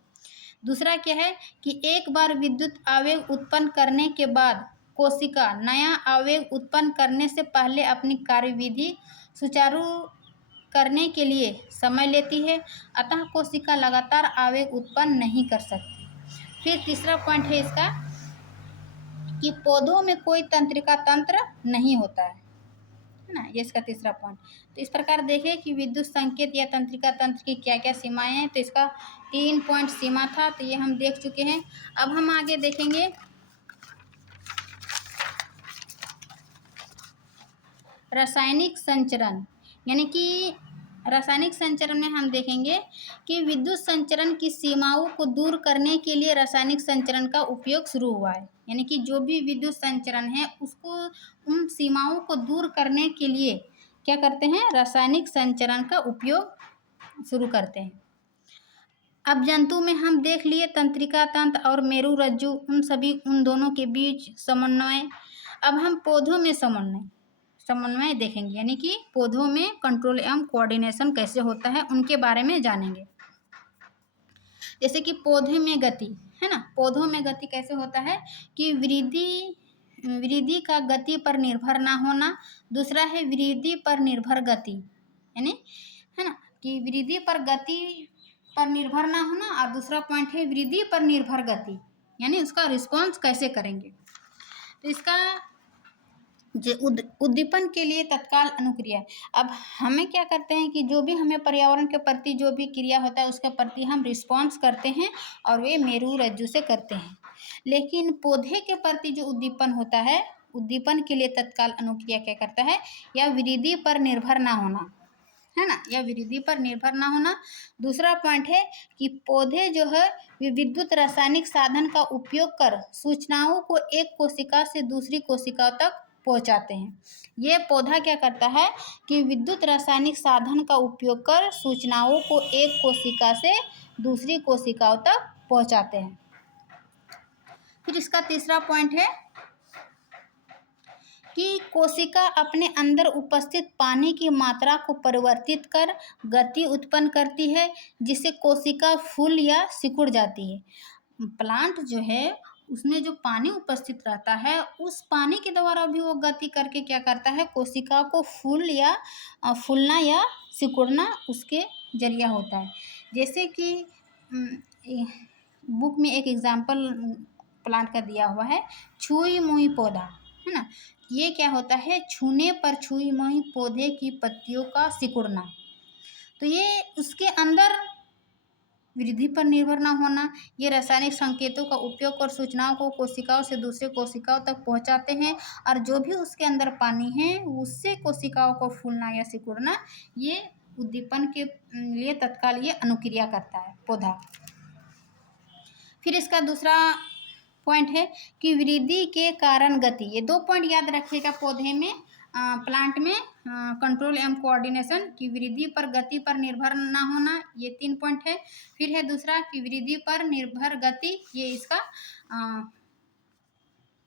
दूसरा क्या है कि एक बार विद्युत आवेग उत्पन्न करने के बाद कोशिका नया आवेग उत्पन्न करने से पहले अपनी कार्यविधि सुचारू करने के लिए समय लेती है, अतः कोशिका लगातार आवेग उत्पन्न नहीं कर सकती। फिर तीसरा पॉइंट है इसका कि पौधों में कोई तंत्रिका तंत्र नहीं होता है ना, ये इसका तीसरा पॉइंट। तो इस प्रकार देखें कि विद्युत संकेत या तंत्रिका तंत्र की क्या क्या सीमाएं हैं। तो इसका 3 पॉइंट सीमा था, तो ये हम देख चुके हैं। अब हम आगे देखेंगे रासायनिक संचरण, यानी कि रासायनिक संचरण में हम देखेंगे कि विद्युत संचरण की सीमाओं को दूर करने के लिए रासायनिक संचरण का उपयोग शुरू हुआ है। यानी कि जो भी विद्युत संचरण है उसको, उन सीमाओं को दूर करने के लिए क्या करते हैं, रासायनिक संचरण का उपयोग शुरू करते हैं। अब जंतु में हम देख लिए तंत्रिका तंत्र और मेरुरज्जु, उन दोनों के बीच समन्वय। अब हम पौधों में समन्वय देखेंगे, यानी कि पौधों में कंट्रोल एवं कोऑर्डिनेशन कैसे होता है उनके बारे में जानेंगे। जैसे कि पौधे में गति है ना, पौधों में गति कैसे होता है कि वृद्धि का गति पर निर्भर ना होना। दूसरा है वृद्धि पर निर्भर गति, यानी है ना कि वृद्धि पर गति पर निर्भर ना होना, और दूसरा पॉइंट है वृद्धि पर निर्भर गति, यानी उसका रिस्पॉन्स कैसे करेंगे। तो इसका उद्दीपन के लिए तत्काल अनुक्रिया। अब हमें क्या करते हैं कि जो भी हमें पर्यावरण के प्रति जो भी क्रिया होता है उसके प्रति हम रिस्पॉन्स करते हैं, और वे मेरुरज्जु से करते हैं। लेकिन पौधे के प्रति जो उद्दीपन होता है, उद्दीपन के लिए तत्काल अनुक्रिया क्या करता है, या वृद्धि पर निर्भर ना होना, है ना, या वृद्धि पर निर्भर ना होना। दूसरा पॉइंट है कि पौधे जो है वे विद्युत रासायनिक साधन का उपयोग कर सूचनाओं को एक कोशिका से दूसरी कोशिका तक पहुंचाते हैं। ये पौधा क्या करता है कि विद्युत रासायनिक साधन का उपयोग कर सूचनाओं को एक कोशिका से दूसरी कोशिकाओं तक पहुंचाते हैं। फिर इसका तीसरा पॉइंट है कि कोशिका अपने अंदर उपस्थित पानी की मात्रा को परिवर्तित कर गति उत्पन्न करती है, जिससे कोशिका फूल या सिकुड़ जाती है। प्लांट जो है उसमें जो पानी उपस्थित रहता है उस पानी के द्वारा भी वो गति करके क्या करता है, कोशिका को फूलना या सिकुड़ना उसके जरिया होता है। जैसे कि बुक में एक एग्जाम्पल प्लांट का दिया हुआ है, छुई मुई पौधा, है ना। ये क्या होता है, छूने पर छुई मुई पौधे की पत्तियों का सिकुड़ना। तो ये उसके अंदर वृद्धि पर निर्भर ना होना, ये रासायनिक संकेतों का उपयोग कर सूचनाओं को कोशिकाओं से दूसरे कोशिकाओं तक पहुंचाते हैं, और जो भी उसके अंदर पानी है उससे कोशिकाओं को फूलना या सिकुड़ना, ये उद्दीपन के लिए तत्काल ये अनुक्रिया करता है पौधा। फिर इसका दूसरा पॉइंट है कि वृद्धि के कारण गति। ये दो पॉइंट याद रखिएगा पौधे में, प्लांट में कंट्रोल एवं कोऑर्डिनेशन की वृद्धि पर गति पर निर्भर ना होना, ये 3 पॉइंट है। फिर है दूसरा कि वृद्धि पर निर्भर गति, ये इसका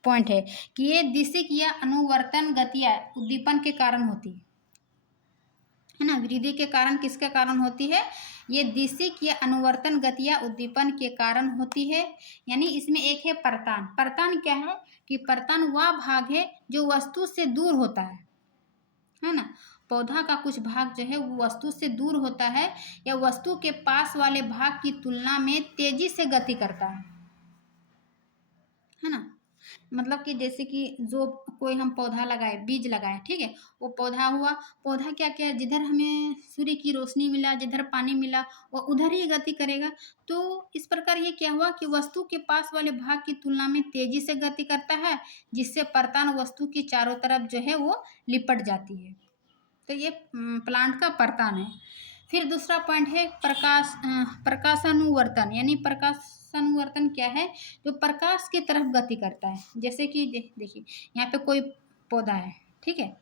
पॉइंट है कि ये दिशिक या अनुवर्तन गतियाँ उद्दीपन के कारण होती है ना। वृद्धि के कारण किसके कारण होती है, ये दिशिक या अनुवर्तन गतियाँ उद्दीपन के कारण होती है। यानी इसमें एक है परतान। परतान क्या है कि परतान वह भाग है जो वस्तु से दूर होता है ना। पौधा का कुछ भाग जो है वो वस्तु से दूर होता है या वस्तु के पास वाले भाग की तुलना में तेजी से गति करता है ना। मतलब कि जैसे कि जो कोई हम पौधा लगाए, बीज लगाए, ठीक है, वो पौधा हुआ, पौधा क्या क्या जिधर हमें सूर्य की रोशनी मिला, जिधर पानी मिला, वो उधर ही गति करेगा। तो इस प्रकार ये क्या हुआ कि वस्तु के पास वाले भाग की तुलना में तेजी से गति करता है, जिससे परतान वस्तु की चारों तरफ जो है वो लिपट जाती है। तो ये प्लांट का परतान है। फिर दूसरा पॉइंट है प्रकाशानुवर्तन, यानी प्रकाशानुवर्तन क्या है, जो प्रकाश की तरफ गति करता है। जैसे कि देखिए यहाँ पे कोई पौधा है, ठीक है,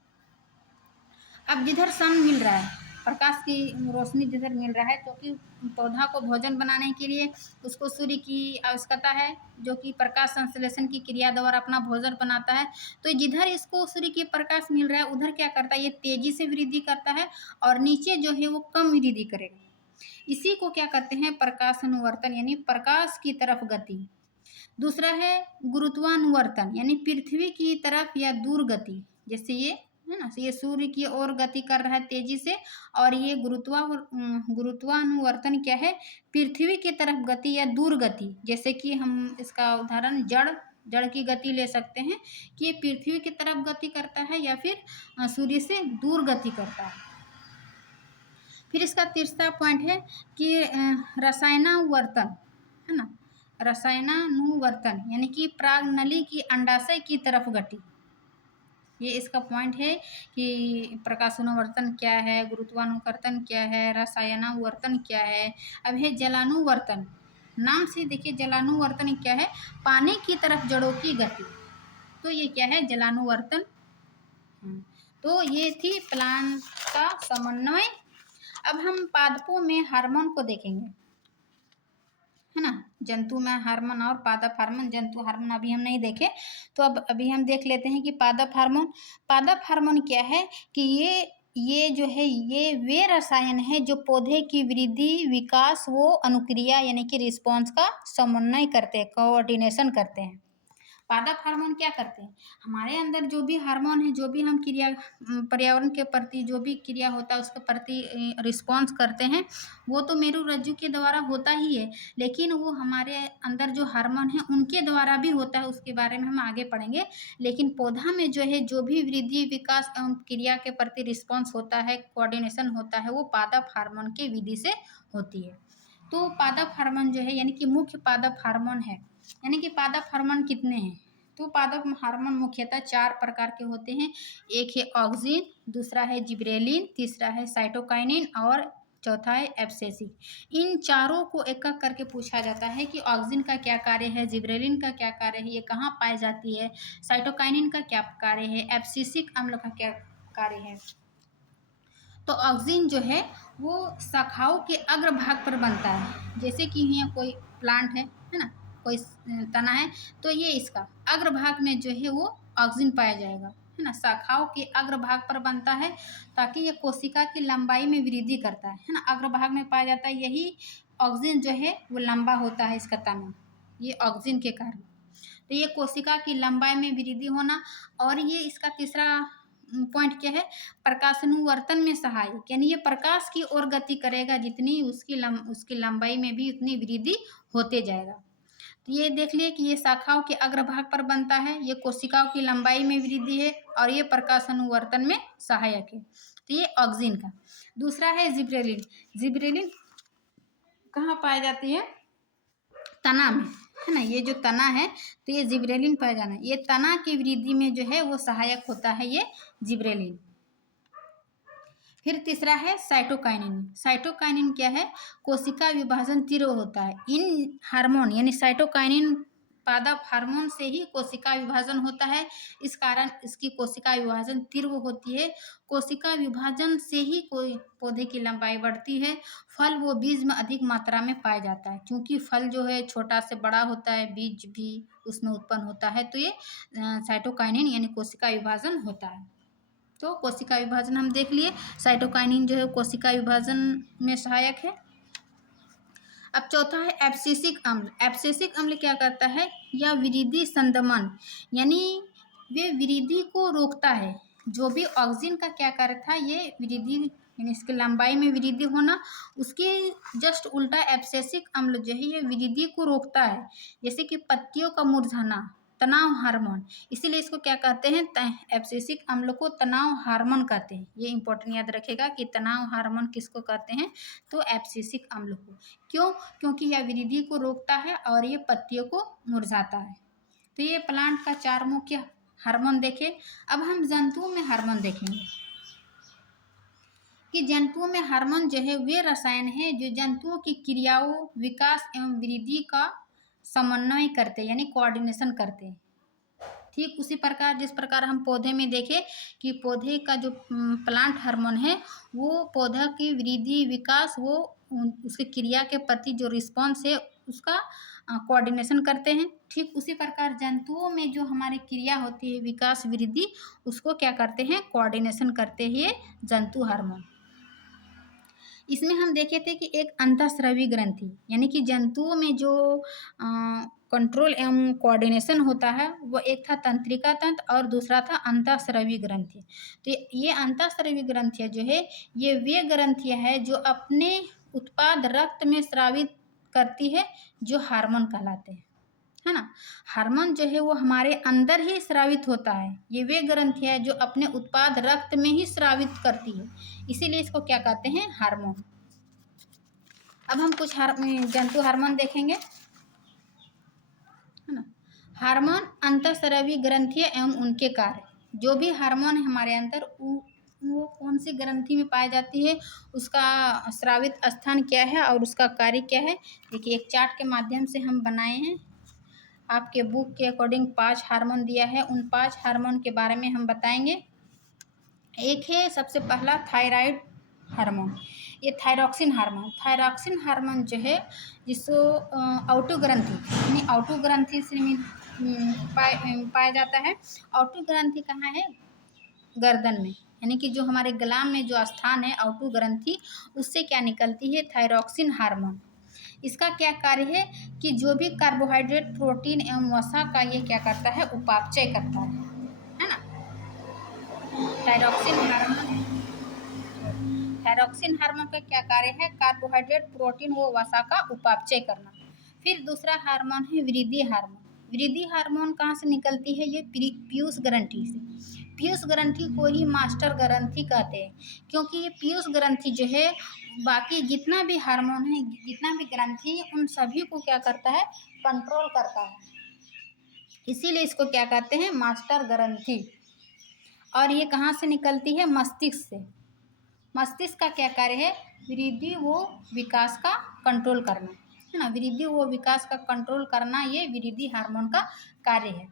अब जिधर सन मिल रहा है, प्रकाश की रोशनी जिधर मिल रहा है, क्योंकि पौधा को भोजन बनाने के लिए उसको सूर्य की आवश्यकता है, जो कि प्रकाश संश्लेषण की क्रिया द्वारा अपना भोजन बनाता है। तो जिधर इसको सूर्य की प्रकाश मिल रहा है उधर क्या करता है, ये तेजी से वृद्धि करता है, और नीचे जो है वो कम वृद्धि करेगा। इसी को क्या कहते हैं, प्रकाशानुवर्तन, यानी प्रकाश की तरफ गति। दूसरा है गुरुत्वानुवर्तन, यानी पृथ्वी की तरफ या दूर गति। जैसे ये है ना, ये सूर्य की ओर गति कर रहा है तेजी से, और ये गुरुत्वानुवर्तन क्या है, पृथ्वी की तरफ गति या दूर गति। जैसे कि हम इसका उदाहरण जड़ की गति ले सकते हैं कि ये पृथ्वी की तरफ गति करता है या फिर सूर्य से दूर गति करता है। फिर इसका तीसरा पॉइंट है कि रसायनानुवर्तन, है ना, रसायनानुवर्तन, यानी कि प्राग नली की अंडाशय की तरफ गति। ये इसका पॉइंट है कि प्रकाशानुवर्तन क्या है, गुरुत्वानुवर्तन क्या है, रसायनानुवर्तन क्या है। अब है जलानुवर्तन। नाम से देखिए जलानुवर्तन क्या है, पानी की तरफ जड़ों की गति, तो ये क्या है जलानुवर्तन। तो ये थी प्लांट का समन्वय। अब हम पादपों में हार्मोन को देखेंगे, है ना। जंतु में हार्मोन और पादप हार्मोन, जंतु हार्मोन अभी हम नहीं देखे, तो अब अभी हम देख लेते हैं कि पादप हार्मोन। पादप हार्मोन क्या है कि ये जो है ये वे रसायन है जो पौधे की वृद्धि, विकास वो अनुक्रिया यानी कि रिस्पॉन्स का समन्वय करते हैं, कोऑर्डिनेशन करते हैं। पादप हार्मोन क्या करते हैं, हमारे अंदर जो भी हार्मोन है, जो भी हम क्रिया पर्यावरण के प्रति जो भी क्रिया होता है उसके प्रति रिस्पॉन्स करते हैं, वो तो मेरुरज्जु के द्वारा होता ही है, लेकिन वो हमारे अंदर जो हार्मोन है उनके द्वारा भी होता है, उसके बारे में हम आगे पढ़ेंगे। लेकिन पौधा में जो है जो भी वृद्धि, विकास एवं क्रिया के प्रति रिस्पॉन्स होता है, कोऑर्डिनेशन होता है, वो पादप हार्मोन के विधि से होती है। तो पादप हार्मोन जो है यानी कि मुख्य पादप हार्मोन है, यानी कि पादप हार्मोन कितने हैं, तो पादप हार्मोन मुख्यतः 4 प्रकार के होते हैं। एक है ऑक्सिन, दूसरा है जिब्रेलिन, तीसरा है साइटोकाइनिन और चौथा है एब्सिसिक। इन चारों को एक एक करके पूछा जाता है कि ऑक्सिन का क्या कार्य है, जिब्रेलिन का क्या कार्य है, ये कहाँ पाई जाती है, साइटोकाइनिन का क्या कार्य है, एब्सिसिक अम्ल का क्या कार्य है। तो ऑक्सिन जो है वो शाखाओं के अग्रभाग पर बनता है, जैसे कि यहाँ कोई प्लांट है ना, कोई तना है, तो ये इसका अग्रभाग में जो है वो ऑक्सिन पाया जाएगा, है ना। शाखाओं के अग्रभाग पर बनता है ताकि ये कोशिका की लंबाई में वृद्धि करता है ना, अग्रभाग में पाया जाता है, यही ऑक्सिन जो है वो लंबा होता है इसका तना, ये ऑक्सिन के कारण। तो ये कोशिका की लंबाई में वृद्धि होना, और ये इसका तीसरा पॉइंट क्या है, प्रकाशानुवर्तन में सहायक, यानी ये प्रकाश की ओर गति करेगा, जितनी उसकी लंबाई में भी उतनी वृद्धि होते जाएगा। तो ये देख लिए कि ये शाखाओं के अग्रभाग पर बनता है, ये कोशिकाओं की लंबाई में वृद्धि है, और ये प्रकाशानुवर्तन में सहायक है। तो ये ऑक्सिन का। दूसरा है जिब्रेलिन। जिब्रेलिन कहाँ पाई जाती है, तना में, है ना। ये जो तना है तो ये जिब्रेलिन पाया जाना, ये तना की वृद्धि में जो है वो सहायक होता है ये जिब्रेलिन। फिर तीसरा है साइटोकाइनिन। साइटोकाइनिन क्या है, कोशिका विभाजन तीव्र होता है। इन हार्मोन यानी साइटोकाइनिन पादप हार्मोन से ही कोशिका विभाजन होता है, इस कारण इसकी कोशिका विभाजन तीव्र होती है। कोशिका विभाजन से ही कोई पौधे की लंबाई बढ़ती है। फल वो बीज में अधिक मात्रा में पाया जाता है, क्योंकि फल जो है छोटा से बड़ा होता है, बीज भी उसमें उत्पन्न होता है, तो ये साइटोकाइनिन यानी कोशिका विभाजन होता है। तो कोशिका विभाजन हम देख लिए, साइटोकाइनिन जो है कोशिका विभाजन में सहायक है। अब चौथा है एब्सिसिक अम्ल। एब्सिसिक अम्ल क्या करता है, या वृद्धि संदमन, यानी वे वृद्धि को रोकता है। जो भी ऑक्सिन का क्या कार्य था, ये वृद्धि यानी इसकी लंबाई में वृद्धि होना, उसके जस्ट उल्टा एब्सिसिक अम्ल जो है ये वृद्धि को रोकता है, जैसे कि पत्तियों का मुरझाना, तनाव हार्मोन, इसीलिए इसको क्या कहते हैं, एब्सिसिक अम्ल को तनाव हार्मोन कहते हैं। ये इंपॉर्टेंट याद रखेगा कि तनाव हार्मोन किसको कहते हैं, तो एब्सिसिक अम्ल को। क्यों, क्योंकि यह वृद्धि को रोकता है और ये पत्तियों को मुरझाता है। तो ये प्लांट का 4 मुख्य हार्मोन देखे। अब हम जंतुओं में हार्मोन देखेंगे कि जंतुओं में हार्मोन जो है वे रसायन हैं जो जंतुओं की क्रियाओं, विकास एवं वृद्धि का समन्वय करते हैं, यानी कोऑर्डिनेशन करते हैं। ठीक उसी प्रकार जिस प्रकार हम पौधे में देखें कि पौधे का जो प्लांट हार्मोन है वो पौधा की वृद्धि, विकास, वो उसके क्रिया के प्रति जो रिस्पॉन्स है उसका कोऑर्डिनेशन करते हैं। ठीक उसी प्रकार जंतुओं में जो हमारी क्रिया होती है, विकास, वृद्धि, उसको क्या करते हैं, कोऑर्डिनेशन करते हैं ये जंतु हार्मोन। इसमें हम देखे थे कि एक अंतःस्रावी ग्रंथि, यानी कि जंतुओं में जो कंट्रोल एवं कोऑर्डिनेशन होता है वो एक था तंत्रिका तंत्र और दूसरा था अंतःस्रावी ग्रंथि। तो ये अंतःस्रावी ग्रंथियाँ जो है ये वे ग्रंथियाँ हैं जो अपने उत्पाद रक्त में स्रावित करती है, जो हार्मोन कहलाते हैं, है ना। हार्मोन जो है वो हमारे अंदर ही स्रावित होता है, ये वे ग्रंथियाँ जो अपने उत्पाद रक्त में ही स्रावित करती है, इसीलिए इसको क्या कहते हैं, हार्मोन। अब हम कुछ जंतु हार्मोन देखेंगे, है ना। हार्मोन अंतःस्रावी ग्रंथियाँ एवं उनके कार्य। जो भी हार्मोन है हमारे अंदर वो कौन सी ग्रंथि में पाई जाती है, उसका स्रावित स्थान क्या है और उसका कार्य क्या है। देखिए एक चार्ट के माध्यम से हम बनाए हैं। आपके बुक के अकॉर्डिंग 5 हार्मोन दिया है, उन 5 हार्मोन के बारे में हम बताएंगे। एक है सबसे पहला थायराइड हार्मोन, ये थायरॉक्सिन हार्मोन जो है जिसको आउटो ग्रंथि यानी आउटो ग्रंथि से पाया जाता है। आउटो ग्रंथि कहाँ है, गर्दन में, यानी कि जो हमारे गला में जो स्थान है आउटो ग्रंथि, उससे क्या निकलती है, थायरॉक्सिन हार्मोन। इसका क्या कार्य है कि जो भी कार्बोहाइड्रेट, प्रोटीन एवं वसा का ये क्या करता है, उपापचय करता है ना। थायरॉक्सिन हार्मोन थायरॉक्सिन हार्मोन का क्या कार्य है, कार्बोहाइड्रेट, प्रोटीन व वसा का उपापचय करना। फिर दूसरा हार्मोन है वृद्धि हार्मोन। वृद्धि हार्मोन कहाँ से निकलती है, ये पीयूष ग्रंथि से। पीयूष ग्रंथि को ही मास्टर ग्रंथि कहते हैं, क्योंकि ये पीयूष ग्रंथि जो है बाकी जितना भी हार्मोन है, जितना भी ग्रंथि है, उन सभी को क्या करता है, कंट्रोल करता है। इसीलिए इसको क्या कहते हैं, मास्टर ग्रंथि। और ये कहाँ से निकलती है, मस्तिष्क से। मस्तिष्क का क्या कार्य है, वृद्धि व विकास का कंट्रोल करना, है ना। वृद्धि व विकास का कंट्रोल करना ये वृद्धि हार्मोन का कार्य है।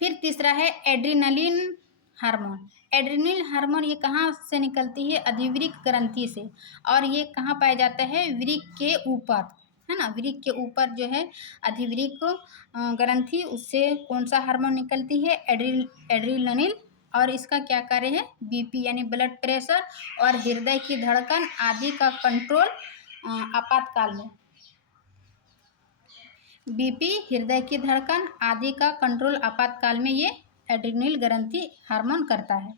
फिर तीसरा है एड्रिनलिन हार्मोन। एड्रिनल हार्मोन ये कहाँ से निकलती है, अधिवृक्क ग्रंथि से। और ये कहाँ पाया जाता है, वृक्क के ऊपर, है ना। वृक्क के ऊपर जो है अधिवृक्क ग्रंथि, उससे कौन सा हार्मोन निकलती है, एड्रिनलिन। और इसका क्या कार्य है, बीपी यानी ब्लड प्रेशर और हृदय की धड़कन आदि का कंट्रोल आपातकाल में। बीपी, हृदय की धड़कन आदि का कंट्रोल आपातकाल में ये एड्रिनल ग्रंथि हार्मोन करता है।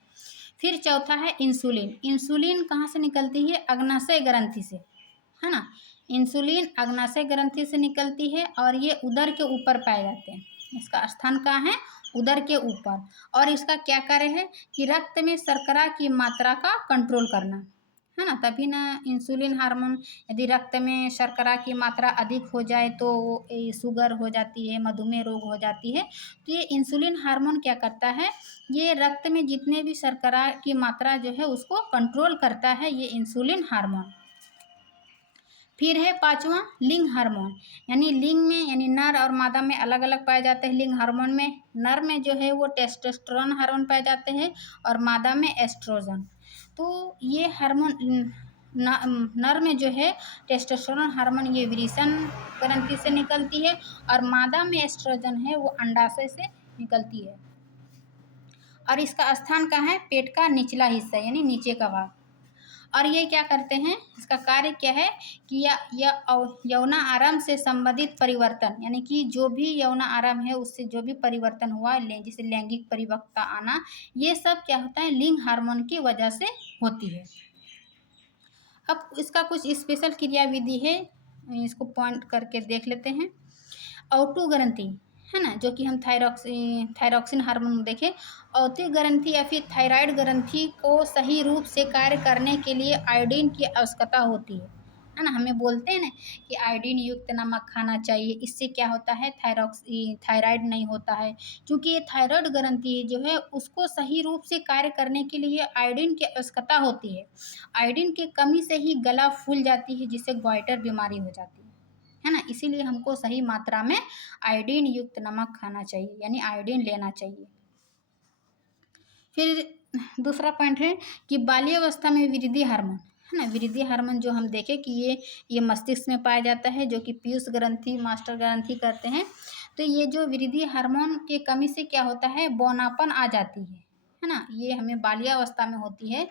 फिर चौथा है इंसुलिन। इंसुलिन कहाँ से निकलती है, अग्नाशय ग्रंथि से, है ना। इंसुलिन अग्नाशय ग्रंथि से निकलती है और ये उदर के ऊपर पाए जाते हैं। इसका स्थान कहाँ है, उदर के ऊपर। और इसका क्या कार्य है कि रक्त में शर्करा की मात्रा का कंट्रोल करना, है ना। तभी ना इंसुलिन हार्मोन, यदि रक्त में शर्करा की मात्रा अधिक हो जाए तो शुगर हो जाती है, मधुमेह रोग हो जाती है। तो ये इंसुलिन हार्मोन क्या करता है, ये रक्त में जितने भी शर्करा की मात्रा जो है उसको कंट्रोल करता है, ये इंसुलिन हार्मोन। फिर है पांचवा लिंग हार्मोन। यानी लिंग में, यानी नर और मादा में अलग अलग पाए जाते हैं। लिंग हार्मोन में नर में जो है वो टेस्टोस्टेरोन हार्मोन पाए जाते हैं और मादा में एस्ट्रोजन। तो ये हार्मोन नर में जो है टेस्टोस्टेरोन हार्मोन ये वृषण ग्रंथि से निकलती है और मादा में एस्ट्रोजन है वो अंडाशय से निकलती है। और इसका स्थान कहाँ है, पेट का निचला हिस्सा यानी नीचे का भाग। और ये क्या करते हैं, इसका कार्य क्या है कि यौना आरंभ से संबंधित परिवर्तन, यानी कि जो भी यौना आरंभ है उससे जो भी परिवर्तन हुआ, जैसे लैंगिक परिपक्वता आना, ये सब क्या होता है, लिंग हार्मोन की वजह से होती है। अब इसका कुछ स्पेशल क्रियाविधि है, इसको पॉइंट करके देख लेते हैं। ऑटो ग्रंथि, है ना, जो कि हम थायरॉक्सिन हार्मोन देखें। ऑटो ग्रंथि या फिर थायराइड ग्रंथि को सही रूप से कार्य करने के लिए आयोडीन की आवश्यकता होती है ना। हमें बोलते हैं ना कि आयोडीन युक्त नमक खाना चाहिए, इससे क्या होता है, थायराइड नहीं होता है। क्योंकि ये थायराइड ग्रंथि जो है उसको सही रूप से कार्य करने के लिए आयोडीन की आवश्यकता होती है। आयोडीन की कमी से ही गला फूल जाती है, जिससे गॉइटर बीमारी हो जाती है ना। इसीलिए हमको सही मात्रा में आयोडीन युक्त नमक खाना चाहिए, यानी आयोडीन लेना चाहिए। फिर दूसरा पॉइंट है कि बाल्यावस्था में वृद्धि हार्मोन, है ना। वृद्धि हार्मोन जो हम देखें कि ये मस्तिष्क में पाया जाता है, जो कि पीयूष ग्रंथि, मास्टर ग्रंथि करते हैं। तो ये जो वृद्धि हार्मोन के कमी से क्या होता है, बौनापन आ जाती है ना। ये हमें बाल्यावस्था में होती है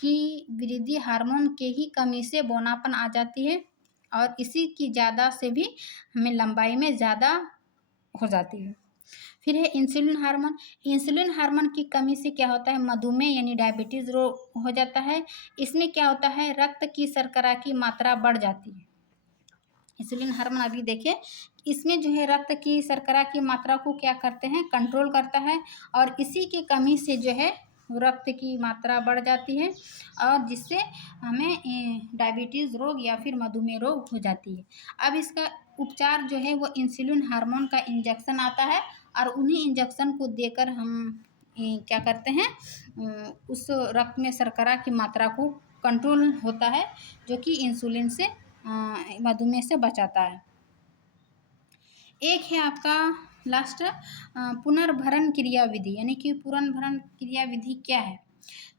कि वृद्धि हार्मोन के ही कमी से बौनापन आ जाती है और इसी की ज़्यादा से भी हमें लंबाई में ज़्यादा हो जाती है। फिर है इंसुलिन हार्मोन। इंसुलिन हार्मोन की कमी से क्या होता है, मधुमेह यानी डायबिटीज़ रोग हो जाता है। इसमें क्या होता है, रक्त की शर्करा की मात्रा बढ़ जाती है। इंसुलिन हार्मोन अभी देखिए, इसमें जो है रक्त की शर्करा की मात्रा को क्या करते हैं, कंट्रोल करता है। और इसी की कमी से जो है रक्त की मात्रा बढ़ जाती है और जिससे हमें डायबिटीज़ रोग या फिर मधुमेह रोग हो जाती है। अब इसका उपचार जो है वो इंसुलिन हार्मोन का इंजेक्शन आता है और उन्हीं इंजेक्शन को देकर हम क्या करते हैं, उस रक्त में शर्करा की मात्रा को कंट्रोल होता है, जो कि इंसुलिन से मधुमेह से बचाता है। एक है आपका लास्ट पुनर्भरण क्रिया विधि, यानी कि पुनर्भरण क्रिया विधि क्या है।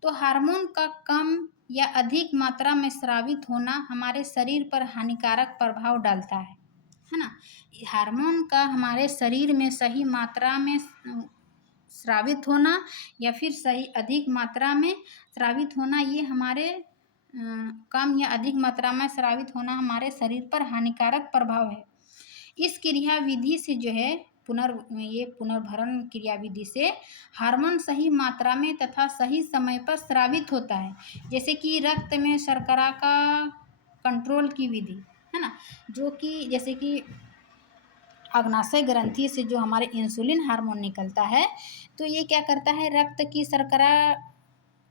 तो हार्मोन का कम या अधिक मात्रा में स्रावित होना हमारे शरीर पर हानिकारक प्रभाव डालता है ना। हार्मोन का हमारे शरीर में सही मात्रा में स्रावित होना या फिर सही अधिक मात्रा में स्रावित होना, ये हमारे कम या अधिक मात्रा में स्रावित होना हमारे शरीर पर हानिकारक प्रभाव है। इस क्रिया विधि से जो है पुनर्भरण क्रिया विधि से हार्मोन सही मात्रा में तथा सही समय पर स्रावित होता है, जैसे कि रक्त में शर्करा का कंट्रोल की विधि है ना, जो कि जैसे कि अग्नाशय ग्रंथि से जो हमारे इंसुलिन हार्मोन निकलता है, तो ये क्या करता है, रक्त की शर्करा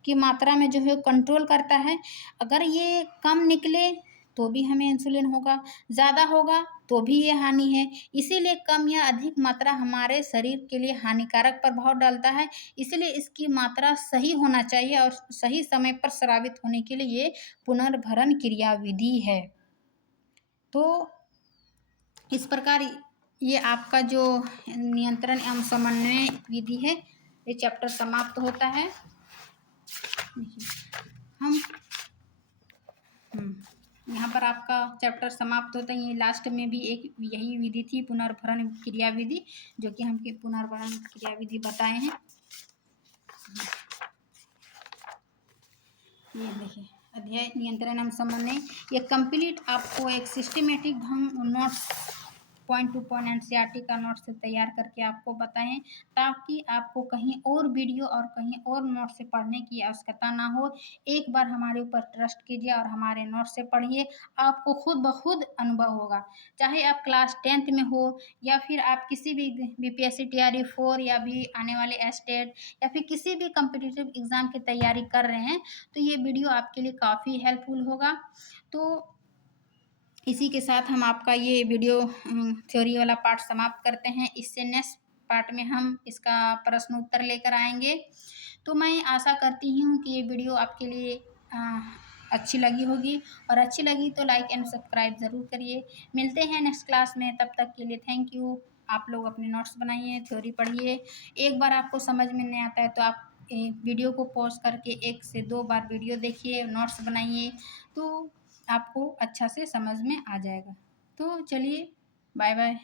की मात्रा में जो है कंट्रोल करता है। अगर ये कम निकले तो भी हमें इंसुलिन होगा, ज़्यादा होगा तो भी ये हानि है। इसीलिए कम या अधिक मात्रा हमारे शरीर के लिए हानिकारक प्रभाव डालता है, इसलिए इसकी मात्रा सही होना चाहिए और सही समय पर स्रावित होने के लिए ये पुनर्भरण क्रिया विधि है। तो इस प्रकार ये आपका जो नियंत्रण एवं समन्वय विधि है, ये चैप्टर समाप्त होता है। हम यहाँ पर आपका चैप्टर समाप्त होता है। ये लास्ट में भी एक यही विधि थी, पुनर्भरण क्रिया विधि, जो कि हम पुनर्भरण क्रिया विधि बताए हैं। ये देखिए अध्याय नियंत्रण एवं समन्वय, ये कंप्लीट आपको एक सिस्टमेटिक ढंग notes point two point NCERT का नोट से तैयार करके आपको बताएं, ताकि आपको कहीं और वीडियो और कहीं और नोट से पढ़ने की आवश्यकता ना हो। एक बार हमारे ऊपर ट्रस्ट कीजिए और हमारे नोट से पढ़िए, आपको खुद ब खुद अनुभव होगा। चाहे आप क्लास 10th में हो या फिर आप किसी भी बीपीएससी टीआरई 4 या भी आने वाले एस्टेट या फिर किसी भी कम्पिटिटिव एग्ज़ाम की तैयारी कर रहे हैं, तो ये वीडियो आपके लिए काफ़ी हेल्पफुल होगा। तो इसी के साथ हम आपका ये वीडियो थ्योरी वाला पार्ट समाप्त करते हैं। इससे नेक्स्ट पार्ट में हम इसका प्रश्न उत्तर लेकर आएंगे। तो मैं आशा करती हूँ कि ये वीडियो आपके लिए अच्छी लगी होगी, और अच्छी लगी तो लाइक एंड सब्सक्राइब ज़रूर करिए। मिलते हैं नेक्स्ट क्लास में, तब तक के लिए थैंक यू। आप लोग अपने नोट्स बनाइए, थ्योरी पढ़िए। एक बार आपको समझ में नहीं आता है तो आप वीडियो को पॉज करके 1 से 2 बार वीडियो देखिए, नोट्स बनाइए, तो आपको अच्छा से समझ में आ जाएगा। तो चलिए, बाय बाय।